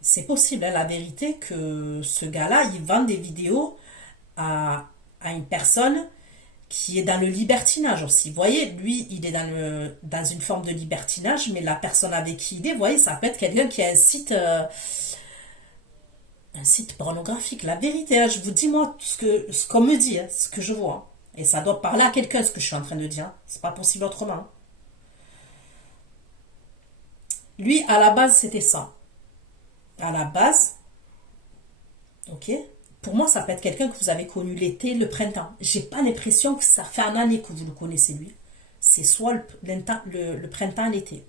c'est possible, hein, la vérité, que ce gars-là, il vend des vidéos à une personne qui est dans le libertinage aussi. Vous voyez, lui, il est dans une forme de libertinage, mais la personne avec qui il est, vous voyez, ça peut être quelqu'un qui a un site pornographique. La vérité, hein, je vous dis, moi, ce qu'on me dit, hein, ce que je vois. Et ça doit parler à quelqu'un, ce que je suis en train de dire. C'est pas possible autrement. Lui, à la base, c'était ça. À la base, ok. Pour moi, ça peut être quelqu'un que vous avez connu l'été, le printemps. J'ai pas l'impression que ça fait une année que vous le connaissez, lui. C'est soit le printemps, l'été.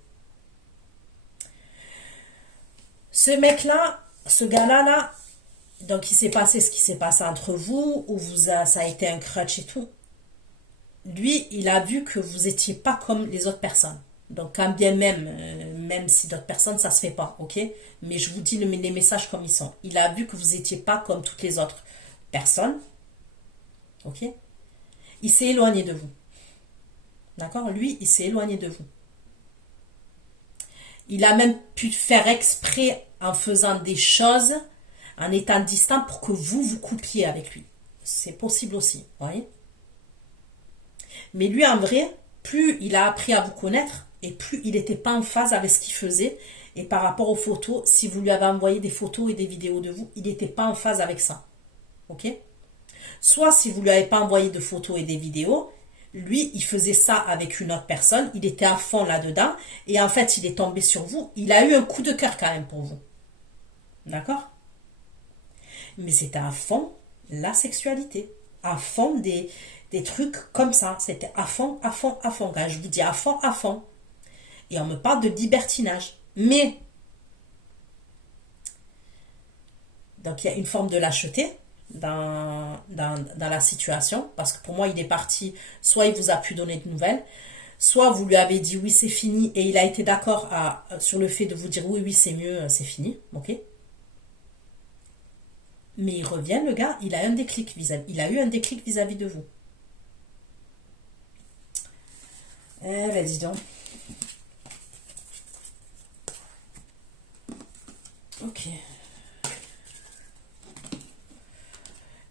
Ce mec-là, ce gars-là, là, donc il s'est passé ce qui s'est passé entre vous, où ça a été un crutch et tout. Lui, il a vu que vous étiez pas comme les autres personnes. Donc, quand bien même si d'autres personnes, ça se fait pas, ok? Mais je vous dis les messages comme ils sont. Il a vu que vous étiez pas comme toutes les autres personnes, ok? Il s'est éloigné de vous. D'accord? Lui, il s'est éloigné de vous. Il a même pu faire exprès en faisant des choses, en étant distant pour que vous coupiez avec lui. C'est possible aussi, vous voyez? Mais lui, en vrai, plus il a appris à vous connaître, et plus il n'était pas en phase avec ce qu'il faisait. Et par rapport aux photos, si vous lui avez envoyé des photos et des vidéos de vous, il n'était pas en phase avec ça. Ok? Soit si vous ne lui avez pas envoyé de photos et des vidéos, lui, il faisait ça avec une autre personne, il était à fond là-dedans, et en fait, il est tombé sur vous. Il a eu un coup de cœur quand même pour vous. D'accord? Mais c'était à fond la sexualité. À fond des trucs comme ça. C'était à fond, à fond, à fond. Quand je vous dis à fond, Et on me parle de libertinage. Mais, donc il y a une forme de lâcheté dans la situation, parce que pour moi, il est parti, soit il vous a pu donner de nouvelles, soit vous lui avez dit oui, c'est fini, et il a été d'accord sur le fait de vous dire oui, oui, c'est mieux, c'est fini, ok? Mais il revient, le gars, il a eu un déclic vis-à-vis de vous. Eh ben, dis donc. Ok.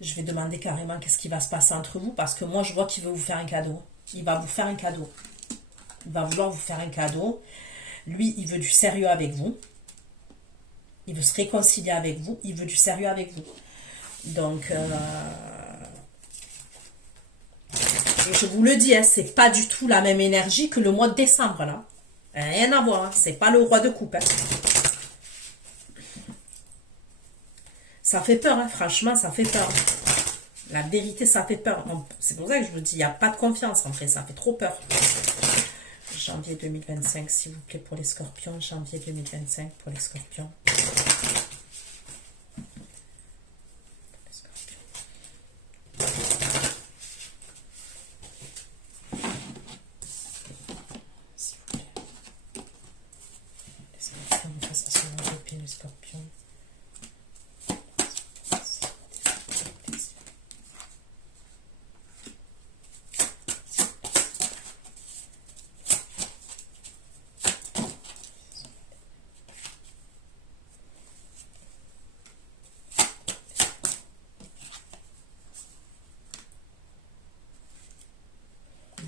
Je vais demander carrément qu'est-ce qui va se passer entre vous, parce que moi, je vois qu'il veut vous faire un cadeau. Il va vous faire un cadeau. Il va vouloir vous faire un cadeau. Lui, il veut du sérieux avec vous. Il veut se réconcilier avec vous. Il veut du sérieux avec vous. Donc, et je vous le dis, hein, c'est pas du tout la même énergie que le mois de décembre, là. Rien à voir, hein. C'est pas le roi de coupe. Hein. Ça fait peur, hein. Franchement, ça fait peur. La vérité, ça fait peur. C'est pour ça que je vous dis, il n'y a pas de confiance, en fait. Ça fait trop peur. Janvier 2025, s'il vous plaît, pour les scorpions. Janvier 2025 pour les scorpions.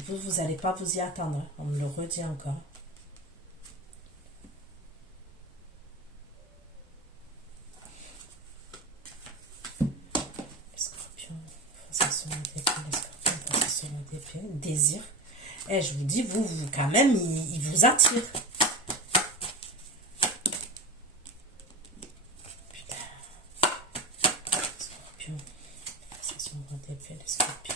Vous n'allez pas vous y attendre. On me le redit encore. Les scorpions, face à l'épée, les scorpions, face à l'épée, désir. Et je vous dis, vous quand même, il vous attire. Putain. Les scorpions, face à l'épée, les scorpions.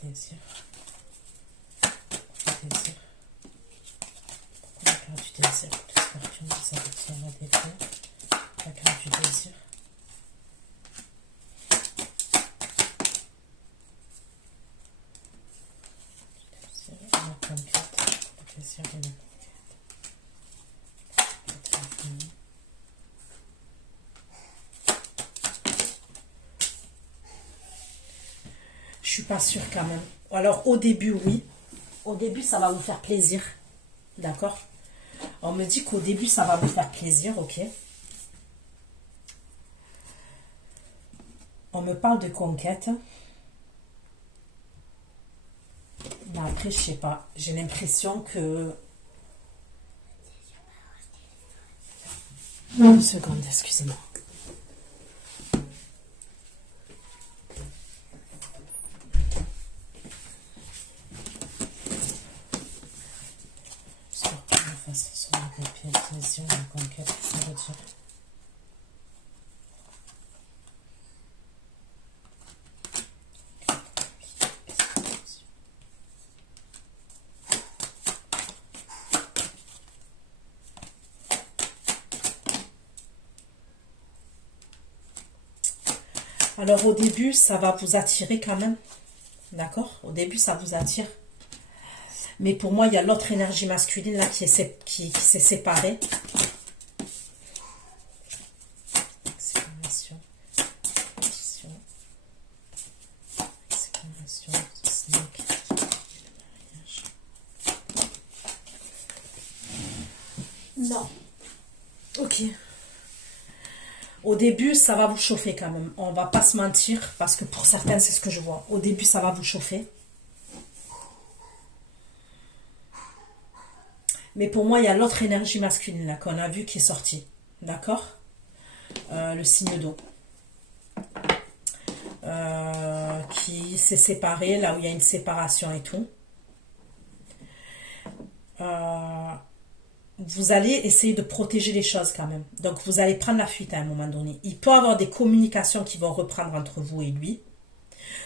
Désir. Désir. Pourquoi la carte du désir pour les scorpions, ça veut dire la dépôt. La carte du désir. La conquête. Le désir et la conquête. Je suis pas sûre quand même. Alors au début, oui. Au début, ça va vous faire plaisir. D'accord? On me dit qu'au début, ça va vous faire plaisir, ok? On me parle de conquête. Mais après, je sais pas. J'ai l'impression que... Une seconde, excusez-moi. La conquête, ça veut dire. Alors au début, ça va vous attirer quand même. D'accord? Au début, ça vous attire. Mais pour moi, il y a l'autre énergie masculine là qui s'est séparée. Exclamation. Exclamation. Snake. Non. Ok. Au début, ça va vous chauffer quand même. On va pas se mentir, parce que pour certains, c'est ce que je vois. Au début, ça va vous chauffer. Mais pour moi, il y a l'autre énergie masculine là qu'on a vu qui est sortie. D'accord? Le signe d'eau. Qui s'est séparé, là où il y a une séparation et tout. Vous allez essayer de protéger les choses quand même. Donc vous allez prendre la fuite à un moment donné. Il peut y avoir des communications qui vont reprendre entre vous et lui.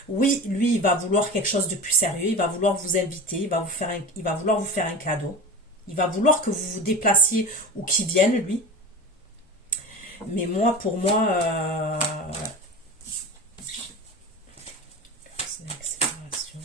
Oui, lui, il va vouloir quelque chose de plus sérieux. Il va vouloir vous inviter. Il va vouloir vous faire un cadeau. Il va vouloir que vous vous déplaciez ou qu'il vienne, lui. Mais moi, pour moi, c'est l'accélération.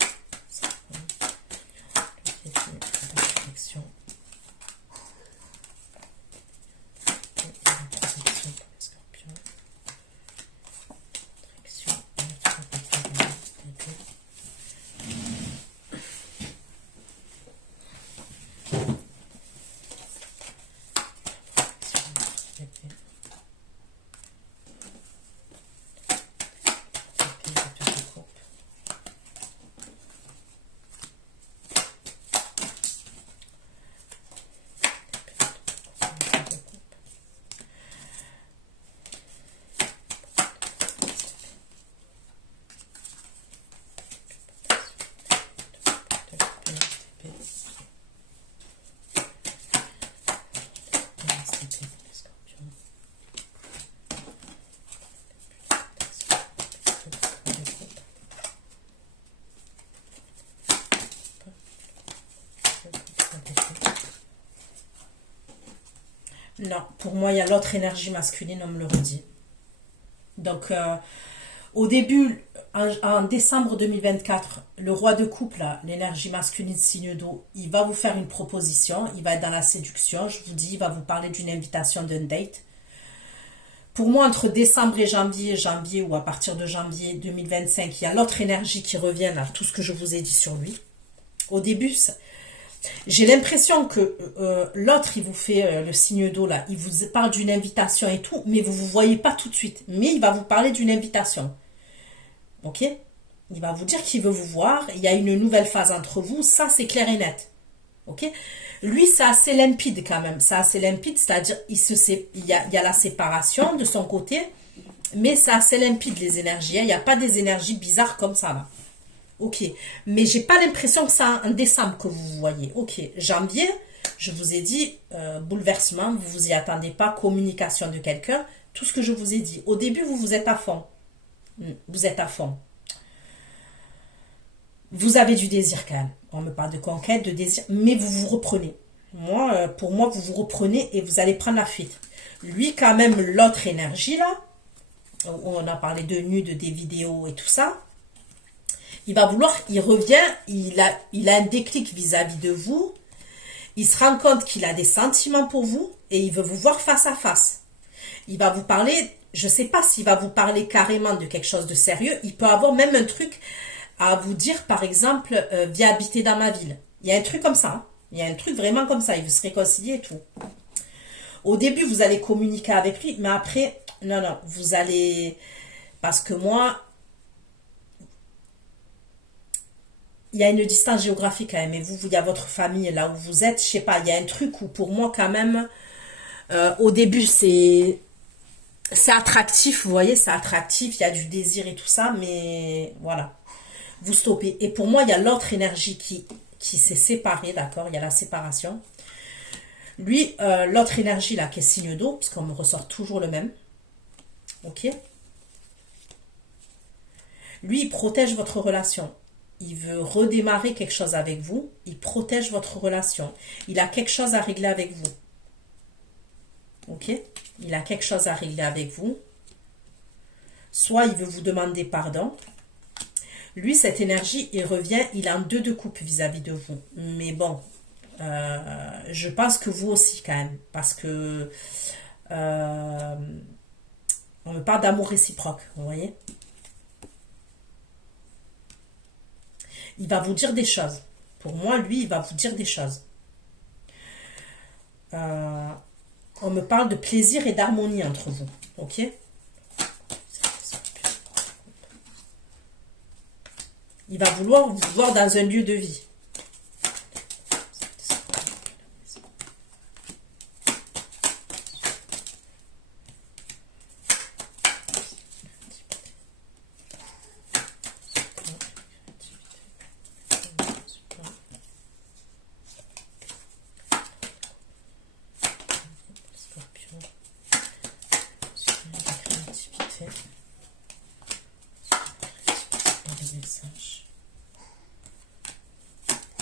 Non, pour moi, il y a l'autre énergie masculine, on me le redit. Donc, au début, en décembre 2024, le roi de coupe, là, l'énergie masculine signe d'eau, il va vous faire une proposition, il va être dans la séduction, je vous dis, il va vous parler d'une invitation d'un date. Pour moi, entre décembre et janvier ou à partir de janvier 2025, il y a l'autre énergie qui revient à tout ce que je vous ai dit sur lui. Au début, j'ai l'impression que l'autre, il vous fait le signe d'eau là, il vous parle d'une invitation et tout, mais vous ne vous voyez pas tout de suite. Mais il va vous parler d'une invitation. Ok? Il va vous dire qu'il veut vous voir, il y a une nouvelle phase entre vous, ça c'est clair et net. Ok? Lui, c'est assez limpide quand même, c'est assez limpide, c'est-à-dire il y a la séparation de son côté, mais c'est assez limpide les énergies, hein. Il n'y a pas des énergies bizarres comme ça là. Ok, mais j'ai pas l'impression que c'est en décembre que vous voyez. Ok, janvier, je vous ai dit, bouleversement, vous vous y attendez pas, communication de quelqu'un, tout ce que je vous ai dit. Au début, vous êtes à fond. Vous êtes à fond. Vous avez du désir quand même. On me parle de conquête, de désir, mais vous vous reprenez. Moi, pour moi, vous vous reprenez et vous allez prendre la fuite. Lui, quand même, l'autre énergie là, on a parlé de nu, de des vidéos et tout ça. Il va vouloir, il revient, il a un déclic vis-à-vis de vous. Il se rend compte qu'il a des sentiments pour vous et il veut vous voir face à face. Il va vous parler, je ne sais pas s'il va vous parler carrément de quelque chose de sérieux. Il peut avoir même un truc à vous dire, par exemple, viens habiter dans ma ville. Il y a un truc comme ça. Hein. Il y a un truc vraiment comme ça. Il veut se réconcilier et tout. Au début, vous allez communiquer avec lui, mais après, non, vous allez... Parce que moi... Il y a une distance géographique quand même, et vous, il y a votre famille là où vous êtes, je sais pas, il y a un truc où pour moi quand même, au début c'est attractif, vous voyez, c'est attractif, il y a du désir et tout ça, mais voilà, vous stoppez. Et pour moi, il y a l'autre énergie qui s'est séparée, d'accord, il y a la séparation. Lui, l'autre énergie là qui est signe d'eau, parce qu'on me ressort toujours le même, ok. Lui, il protège votre relation. Il veut redémarrer quelque chose avec vous. Il protège votre relation. Il a quelque chose à régler avec vous. Ok? Il a quelque chose à régler avec vous. Soit il veut vous demander pardon. Lui, cette énergie, il revient, il a un 2 de coupe vis-à-vis de vous. Mais bon, je pense que vous aussi quand même. Parce que on me parle d'amour réciproque, vous voyez? Il va vous dire des choses. Pour moi, lui, il va vous dire des choses. On me parle de plaisir et d'harmonie entre vous. Ok? Il va vouloir vous voir dans un lieu de vie.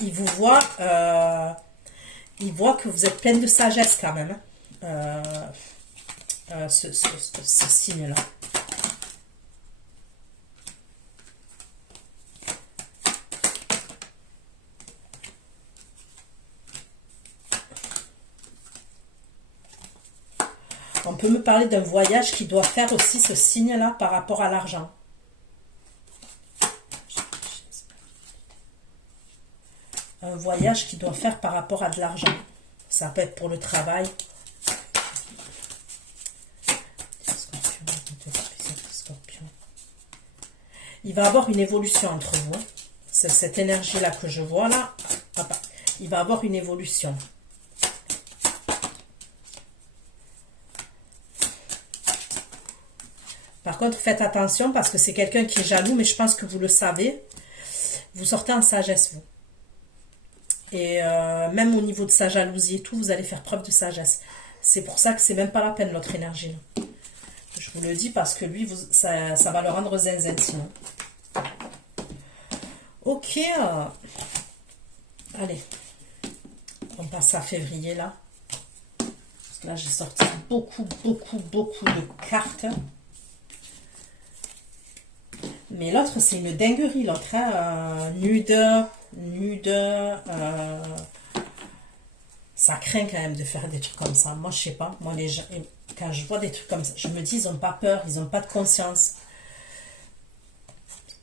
il voit que vous êtes pleine de sagesse quand même. Ce signe-là. On peut me parler d'un voyage qui doit faire aussi ce signe-là par rapport à l'argent. Un voyage qui doit faire par rapport à de l'argent. Ça peut être pour le travail. Il va avoir une évolution entre vous. C'est cette énergie-là que je vois là. Il va avoir une évolution. Par contre, faites attention parce que c'est quelqu'un qui est jaloux, mais je pense que vous le savez. Vous sortez en sagesse, vous. Et même au niveau de sa jalousie et tout, vous allez faire preuve de sagesse. C'est pour ça que c'est même pas la peine, l'autre énergie. Là. Je vous le dis parce que lui, ça va le rendre zinzin sinon. Ok. Allez. On passe à février, là. Parce que là, j'ai sorti beaucoup de cartes. Mais l'autre, c'est une dinguerie, l'autre. Hein. Nude. Ça craint quand même de faire des trucs comme ça. Moi, je sais pas. Moi, les gens, quand je vois des trucs comme ça, je me dis, ils n'ont pas peur, ils n'ont pas de conscience.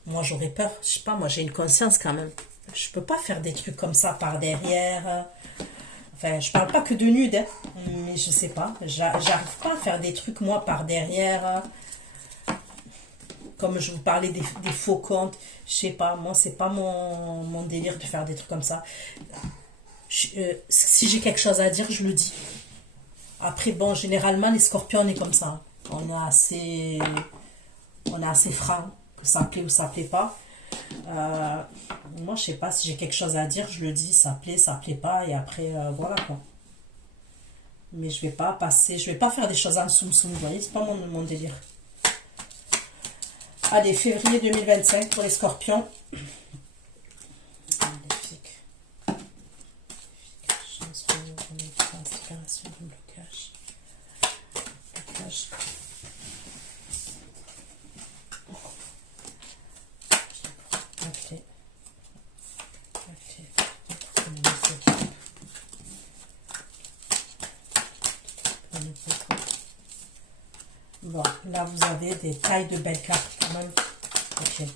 Moi, j'aurais peur. Je sais pas, moi, j'ai une conscience quand même. Je peux pas faire des trucs comme ça par derrière. Enfin, je parle pas que de nude, hein, mais je sais pas. J'arrive pas à faire des trucs, moi, par derrière. Comme je vous parlais des faux comptes, je sais pas, moi c'est pas mon délire de faire des trucs comme ça. Si j'ai quelque chose à dire, je le dis. Après, bon, généralement les scorpions on est comme ça. On est assez franc, que ça plaît ou ça plaît pas. Moi je sais pas, si j'ai quelque chose à dire, je le dis, ça plaît pas, et après voilà quoi. Mais je vais pas faire des choses en soum-soum, vous voyez, c'est pas mon délire. Allez, février 2025 pour les scorpions. Magnifique. Inspiration, blocage. Bon, là vous avez des tailles de belles cartes quand même. Ok.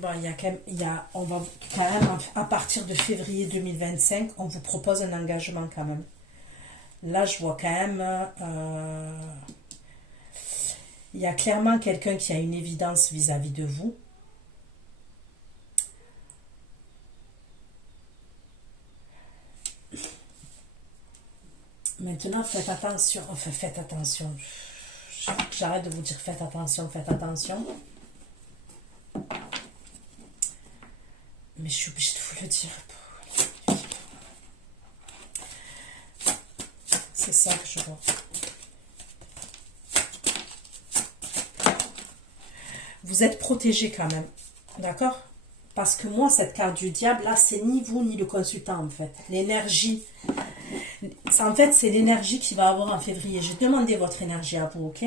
Bon, on va quand même, à partir de février 2025, on vous propose un engagement quand même. Là, je vois quand même, il y a clairement quelqu'un qui a une évidence vis-à-vis de vous. Maintenant, faites attention. Enfin, faites attention. J'arrête de vous dire faites attention, faites attention. Mais je suis obligée de vous le dire. C'est ça que je vois. Vous êtes protégé quand même. D'accord? Parce que moi, cette carte du diable, là, c'est ni vous ni le consultant, en fait. L'énergie. En fait, c'est l'énergie qu'il va avoir en février. J'ai demandé votre énergie à vous, ok?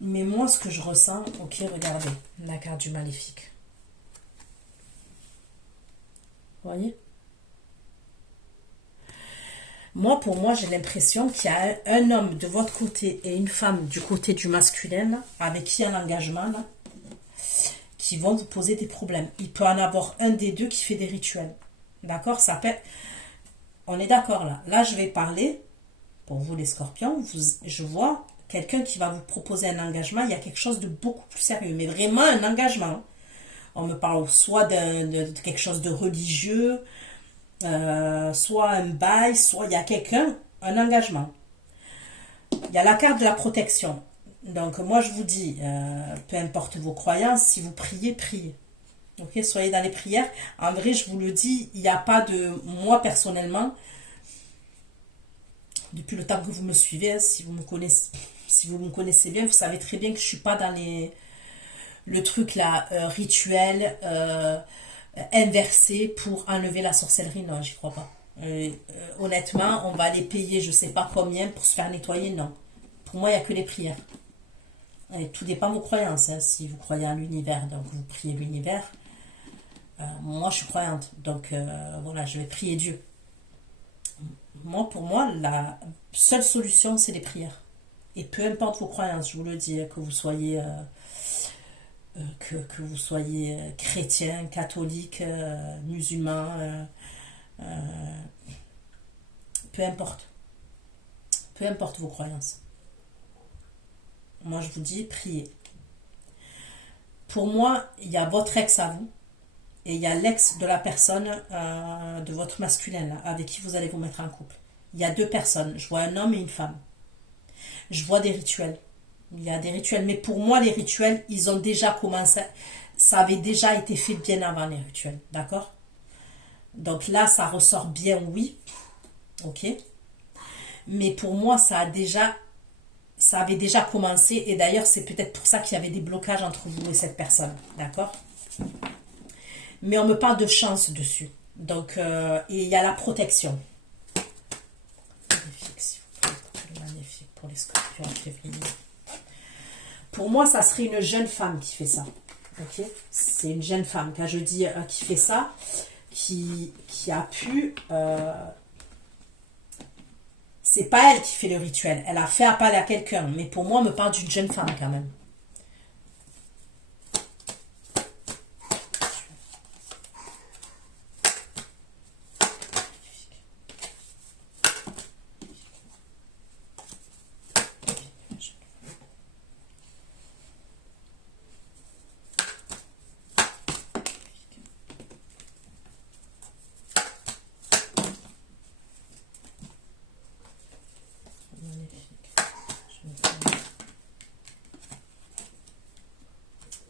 Mais moi, ce que je ressens, ok, regardez, la carte du maléfique. Vous voyez? Moi, pour moi, j'ai l'impression qu'il y a un homme de votre côté et une femme du côté du masculin, là, avec qui il y a un engagement, là, qui vont vous poser des problèmes. Il peut en avoir un des deux qui fait des rituels. D'accord? Ça peut... On est d'accord là. Là, je vais parler, pour vous les scorpions, je vois quelqu'un qui va vous proposer un engagement. Il y a quelque chose de beaucoup plus sérieux, mais vraiment un engagement. On me parle soit de quelque chose de religieux, soit un bail, soit il y a quelqu'un, un engagement. Il y a la carte de la protection. Donc moi je vous dis, peu importe vos croyances, si vous priez, priez. Ok, soyez dans les prières. En vrai, je vous le dis, il n'y a pas de... Moi personnellement, depuis le temps que vous me suivez, hein, si vous me connaissez bien, vous savez très bien que je ne suis pas dans le truc là, rituel, inversé pour enlever la sorcellerie. Non, j'y crois pas. Honnêtement, on va aller payer je sais pas combien pour se faire nettoyer. Non. Pour moi, il n'y a que les prières. Et tout dépend de vos croyances. Hein. Si vous croyez à l'univers, donc vous priez l'univers. Moi, je suis croyante. Donc, voilà, je vais prier Dieu. Moi, pour moi, la seule solution, c'est les prières. Et peu importe vos croyances, je vous le dis, que vous soyez... que vous soyez chrétien, catholique, musulman, peu importe. Peu importe vos croyances. Moi, je vous dis, priez. Pour moi, il y a votre ex à vous et il y a l'ex de la personne de votre masculin là, avec qui vous allez vous mettre en couple. Il y a deux personnes. Je vois un homme et une femme. Je vois des rituels. Il y a des rituels. Mais pour moi, les rituels, ils ont déjà commencé. Ça avait déjà été fait bien avant les rituels. D'accord? Donc là, ça ressort bien, oui. Ok? Mais pour moi, ça avait déjà commencé. Et d'ailleurs, c'est peut-être pour ça qu'il y avait des blocages entre vous et cette personne. D'accord? Mais on me parle de chance dessus. Donc, et il y a la protection. Magnifique, s'il vous plaît. Magnifique pour les scorpions en février. Pour moi, ça serait une jeune femme qui fait ça. Ok? C'est une jeune femme. Quand je dis qui fait ça, qui a pu... c'est pas elle qui fait le rituel. Elle a fait appel à quelqu'un. Mais pour moi, on me parle d'une jeune femme quand même.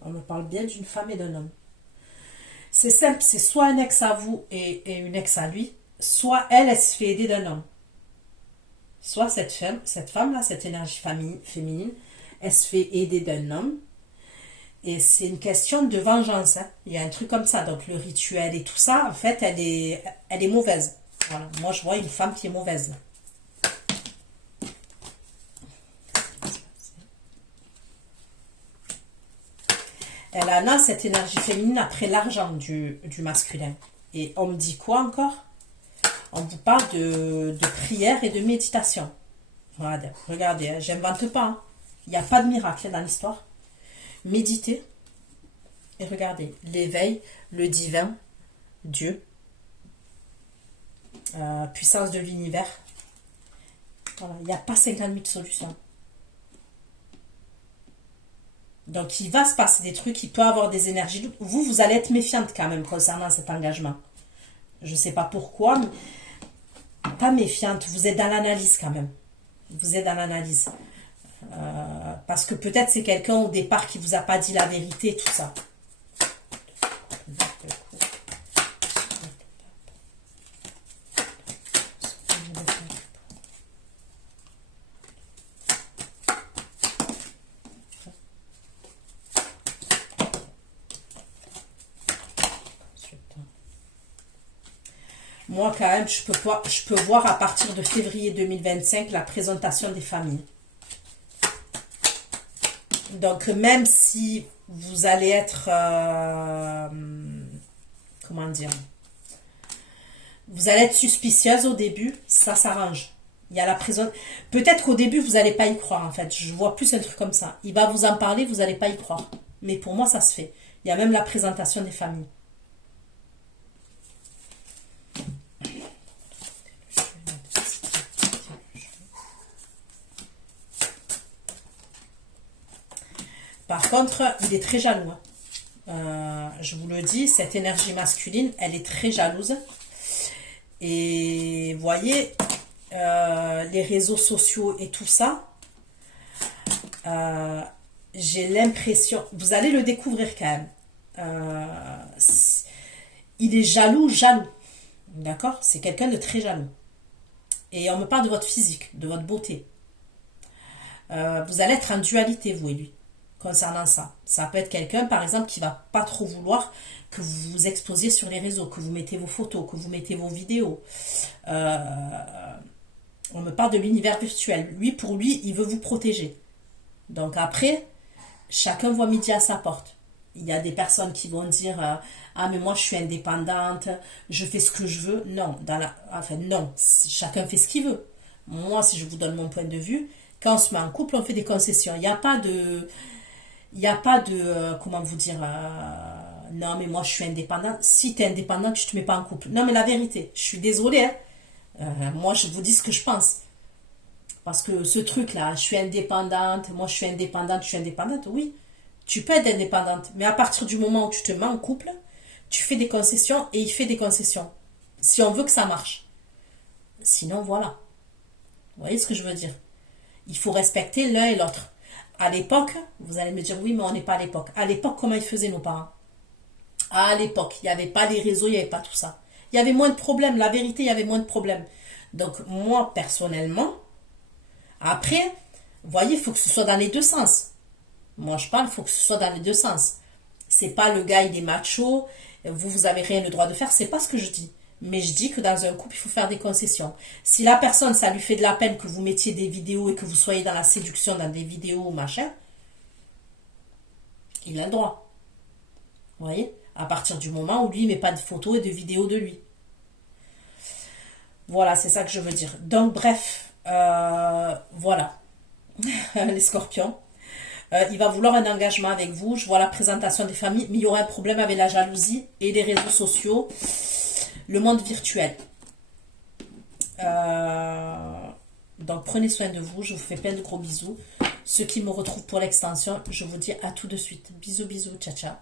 On me parle bien d'une femme et d'un homme. C'est simple, c'est soit un ex à vous et une ex à lui, soit elle se fait aider d'un homme. Soit cette femme-là, cette énergie féminine, elle se fait aider d'un homme. Et c'est une question de vengeance. Hein. Il y a un truc comme ça. Donc le rituel et tout ça, en fait, elle est mauvaise. Voilà. Moi, je vois une femme qui est mauvaise. Elle en a cette énergie féminine après l'argent du masculin. Et on me dit quoi encore? On vous parle de prière et de méditation. Voilà, regardez, hein, j'invente pas. Hein. Il n'y a pas de miracle dans l'histoire. Méditez et regardez. L'éveil, le divin, Dieu, puissance de l'univers. Voilà, il n'y a pas 50 000 solutions. Donc, il va se passer des trucs, il peut avoir des énergies. Vous allez être méfiante quand même concernant cet engagement. Je ne sais pas pourquoi, mais pas méfiante. Vous êtes dans l'analyse quand même. Vous êtes dans l'analyse. Parce que peut-être c'est quelqu'un au départ qui vous a pas dit la vérité, tout ça. Moi, quand même, je peux voir à partir de février 2025 la présentation des familles. Donc, même si vous allez être... comment dire? Vous allez être suspicieuse au début, ça s'arrange. Il y a la prison. Peut-être qu'au début, vous n'allez pas y croire, en fait. Je vois plus un truc comme ça. Il va vous en parler, vous n'allez pas y croire. Mais pour moi, ça se fait. Il y a même la présentation des familles. Par contre, il est très jaloux. Je vous le dis, cette énergie masculine, elle est très jalouse. Et voyez, les réseaux sociaux et tout ça, j'ai l'impression, vous allez le découvrir quand même. Il est jaloux, jaloux. D'accord? C'est quelqu'un de très jaloux. Et on me parle de votre physique, de votre beauté. Vous allez être en dualité, vous et lui, concernant ça. Ça peut être quelqu'un, par exemple, qui va pas trop vouloir que vous vous exposiez sur les réseaux, que vous mettez vos photos, que vous mettez vos vidéos. On me parle de l'univers virtuel. Lui, pour lui, il veut vous protéger. Donc après, chacun voit midi à sa porte. Il y a des personnes qui vont dire ah mais moi je suis indépendante, je fais ce que je veux. Non, enfin non, chacun fait ce qu'il veut. Moi, si je vous donne mon point de vue, quand on se met en couple, on fait des concessions. Il n'y a pas de comment vous dire non mais moi je suis indépendante. Si tu es indépendante, tu te mets pas en couple. Non mais la vérité, je suis désolée, hein. Moi je vous dis ce que je pense. Parce que ce truc-là, je suis indépendante, moi je suis indépendante, je suis indépendante, oui, tu peux être indépendante. Mais à partir du moment où tu te mets en couple, tu fais des concessions et il fait des concessions. Si on veut que ça marche. Sinon, voilà. Vous voyez ce que je veux dire? Il faut respecter l'un et l'autre. À l'époque, vous allez me dire, oui, mais on n'est pas à l'époque. À l'époque, comment ils faisaient nos parents? À l'époque, il n'y avait pas les réseaux, il n'y avait pas tout ça. Il y avait moins de problèmes. La vérité, il y avait moins de problèmes. Donc, moi, personnellement, après, vous voyez, il faut que ce soit dans les deux sens. Moi, je parle, il faut que ce soit dans les deux sens. C'est pas le gars, il est macho, vous avez rien le droit de faire, c'est pas ce que je dis. Mais je dis que dans un couple, il faut faire des concessions. Si la personne, ça lui fait de la peine que vous mettiez des vidéos et que vous soyez dans la séduction, dans des vidéos, machin, il a le droit. Vous voyez? À partir du moment où lui, il met pas de photos et de vidéos de lui. Voilà, c'est ça que je veux dire. Donc, bref, voilà. Les scorpions. Il va vouloir un engagement avec vous. Je vois la présentation des familles, mais il y aura un problème avec la jalousie et les réseaux sociaux, le monde virtuel. Donc prenez soin de vous. Je vous fais plein de gros bisous. Ceux qui me retrouvent pour l'extension, je vous dis à tout de suite. Bisous, bisous, ciao, ciao.